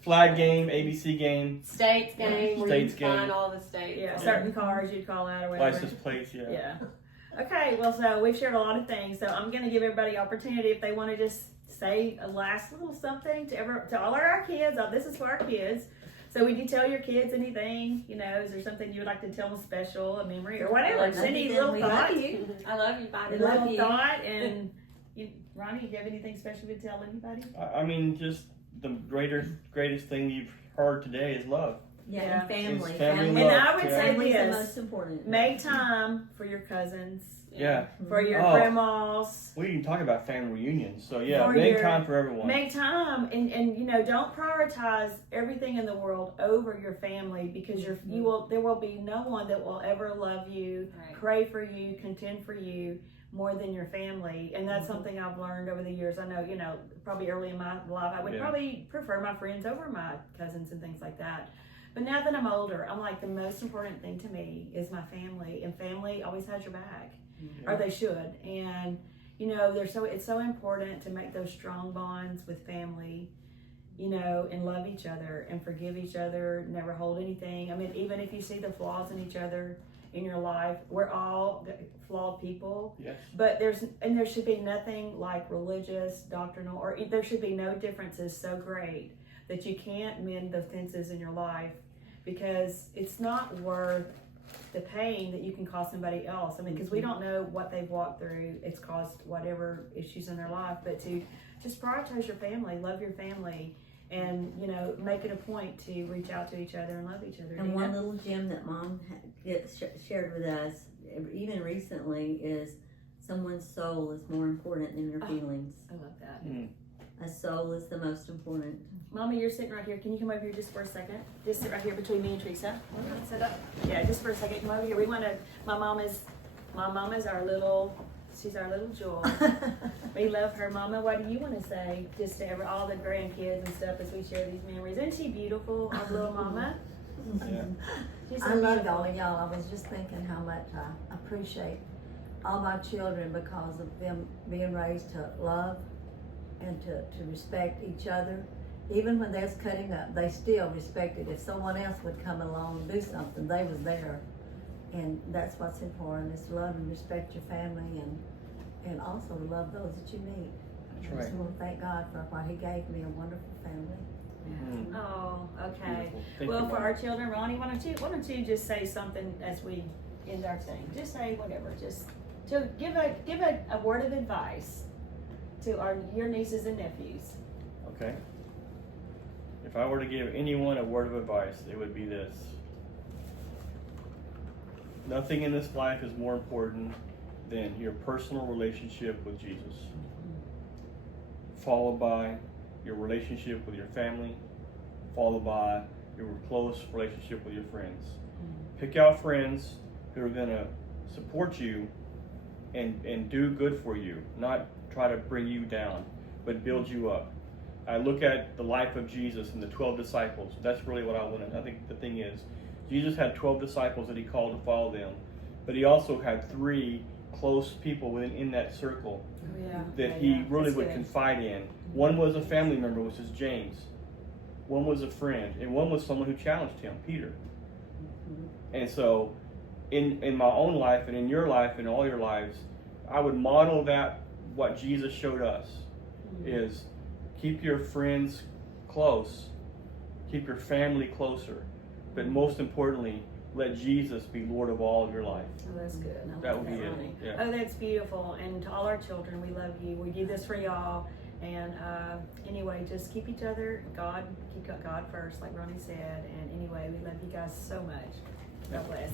Flag game, ABC game, States game where States you can find game. all the states. Yeah. Certain cars you'd call out or whatever. license plates, yeah. Yeah. Okay, well, so we've shared a lot of things. So I'm going to give everybody opportunity if they want to just say a last little something to all our kids. This is for our kids. So would you tell your kids anything? You know, is there something you would like to tell them special, a memory, or whatever? Love Just any you, little we thought. love you. I love you. Bye. We A love little you. thought. And Ronnie, you have anything special to tell anybody? I mean, just the greatest thing you've heard today is love. Yeah, Yeah. and family. It's family And love. I would Yeah. say Family's the this. most important. Make time for your cousins, Yeah. for your Oh. grandmas. We didn't talk about family reunions, so yeah, For make your- time for everyone. Make time and you know, don't prioritize everything in the world over your family because there will be no one that will ever love you, Right. pray for you, contend for you more than your family. And that's something I've learned over the years. I know, you know, probably early in my life I would Yeah. probably prefer my friends over my cousins and things like that. But now that I'm older, I'm like, the most important thing to me is my family, and family always has your back, or they should. And you know, it's so important to make those strong bonds with family, you know, and love each other and forgive each other, never hold anything. I mean, even if you see the flaws in each other in your life, we're all flawed people. Yes. But there should be nothing like religious, doctrinal, or there should be no differences so great that you can't mend the fences in your life, because it's not worth the pain that you can cause somebody else. I mean, because we don't know what they've walked through. It's caused whatever issues in their life, but to just prioritize your family, love your family, and you know, make it a point to reach out to each other and love each other. And Dina? one little gem that mom shared with us, even recently, is someone's soul is more important than your feelings. I love that. A soul is the most important. Mama, you're sitting right here. Can you come over here just for a second? Just sit right here between me and Teresa. Sit up. Yeah, just for a second. Come over here. We want to. My mom is our little. She's our little jewel. We love her. Mama, what do you want to say just to all the grandkids and stuff as we share these memories? Isn't she beautiful, our little mama? Yeah. She's so I love beautiful. all of y'all. I was just thinking how much I appreciate all my children because of them being raised to love and to respect each other. Even when they was cutting up, they still respected. If someone else would come along and do something, they was there. And that's what's important, is to love and respect your family, and also to love those that you meet. That's I right. just want to thank God for what He gave me, a wonderful family. Mm. Oh, okay. Beautiful. Thank Well, you, for Mom. our children, Ronnie, why don't you just say something as we end our thing? Just say whatever. Just to give a word of advice to your nieces and nephews. Okay. If I were to give anyone a word of advice, it would be this. Nothing in this life is more important than your personal relationship with Jesus, followed by your relationship with your family, followed by your close relationship with your friends. Pick out friends who are going to support you and do good for you, not try to bring you down, but build you up. I look at the life of Jesus and the 12 disciples. That's really what I want to. I think the thing is, Jesus had 12 disciples that he called to follow them, but he also had 3 close people within that circle Oh yeah. that he really would confide in. One was a family member, which is James. One was a friend, and one was someone who challenged him, Peter. And so in my own life and in your life and all your lives, I would model that what Jesus showed us is keep your friends close, keep your family closer, but most importantly, let Jesus be Lord of all of your life. Oh, that's good. That would be it. Funny. Yeah. Oh, that's beautiful. And to all our children, we love you. We do this for y'all. And anyway, just keep each other, keep God first, like Ronnie said. And anyway, we love you guys so much. God bless.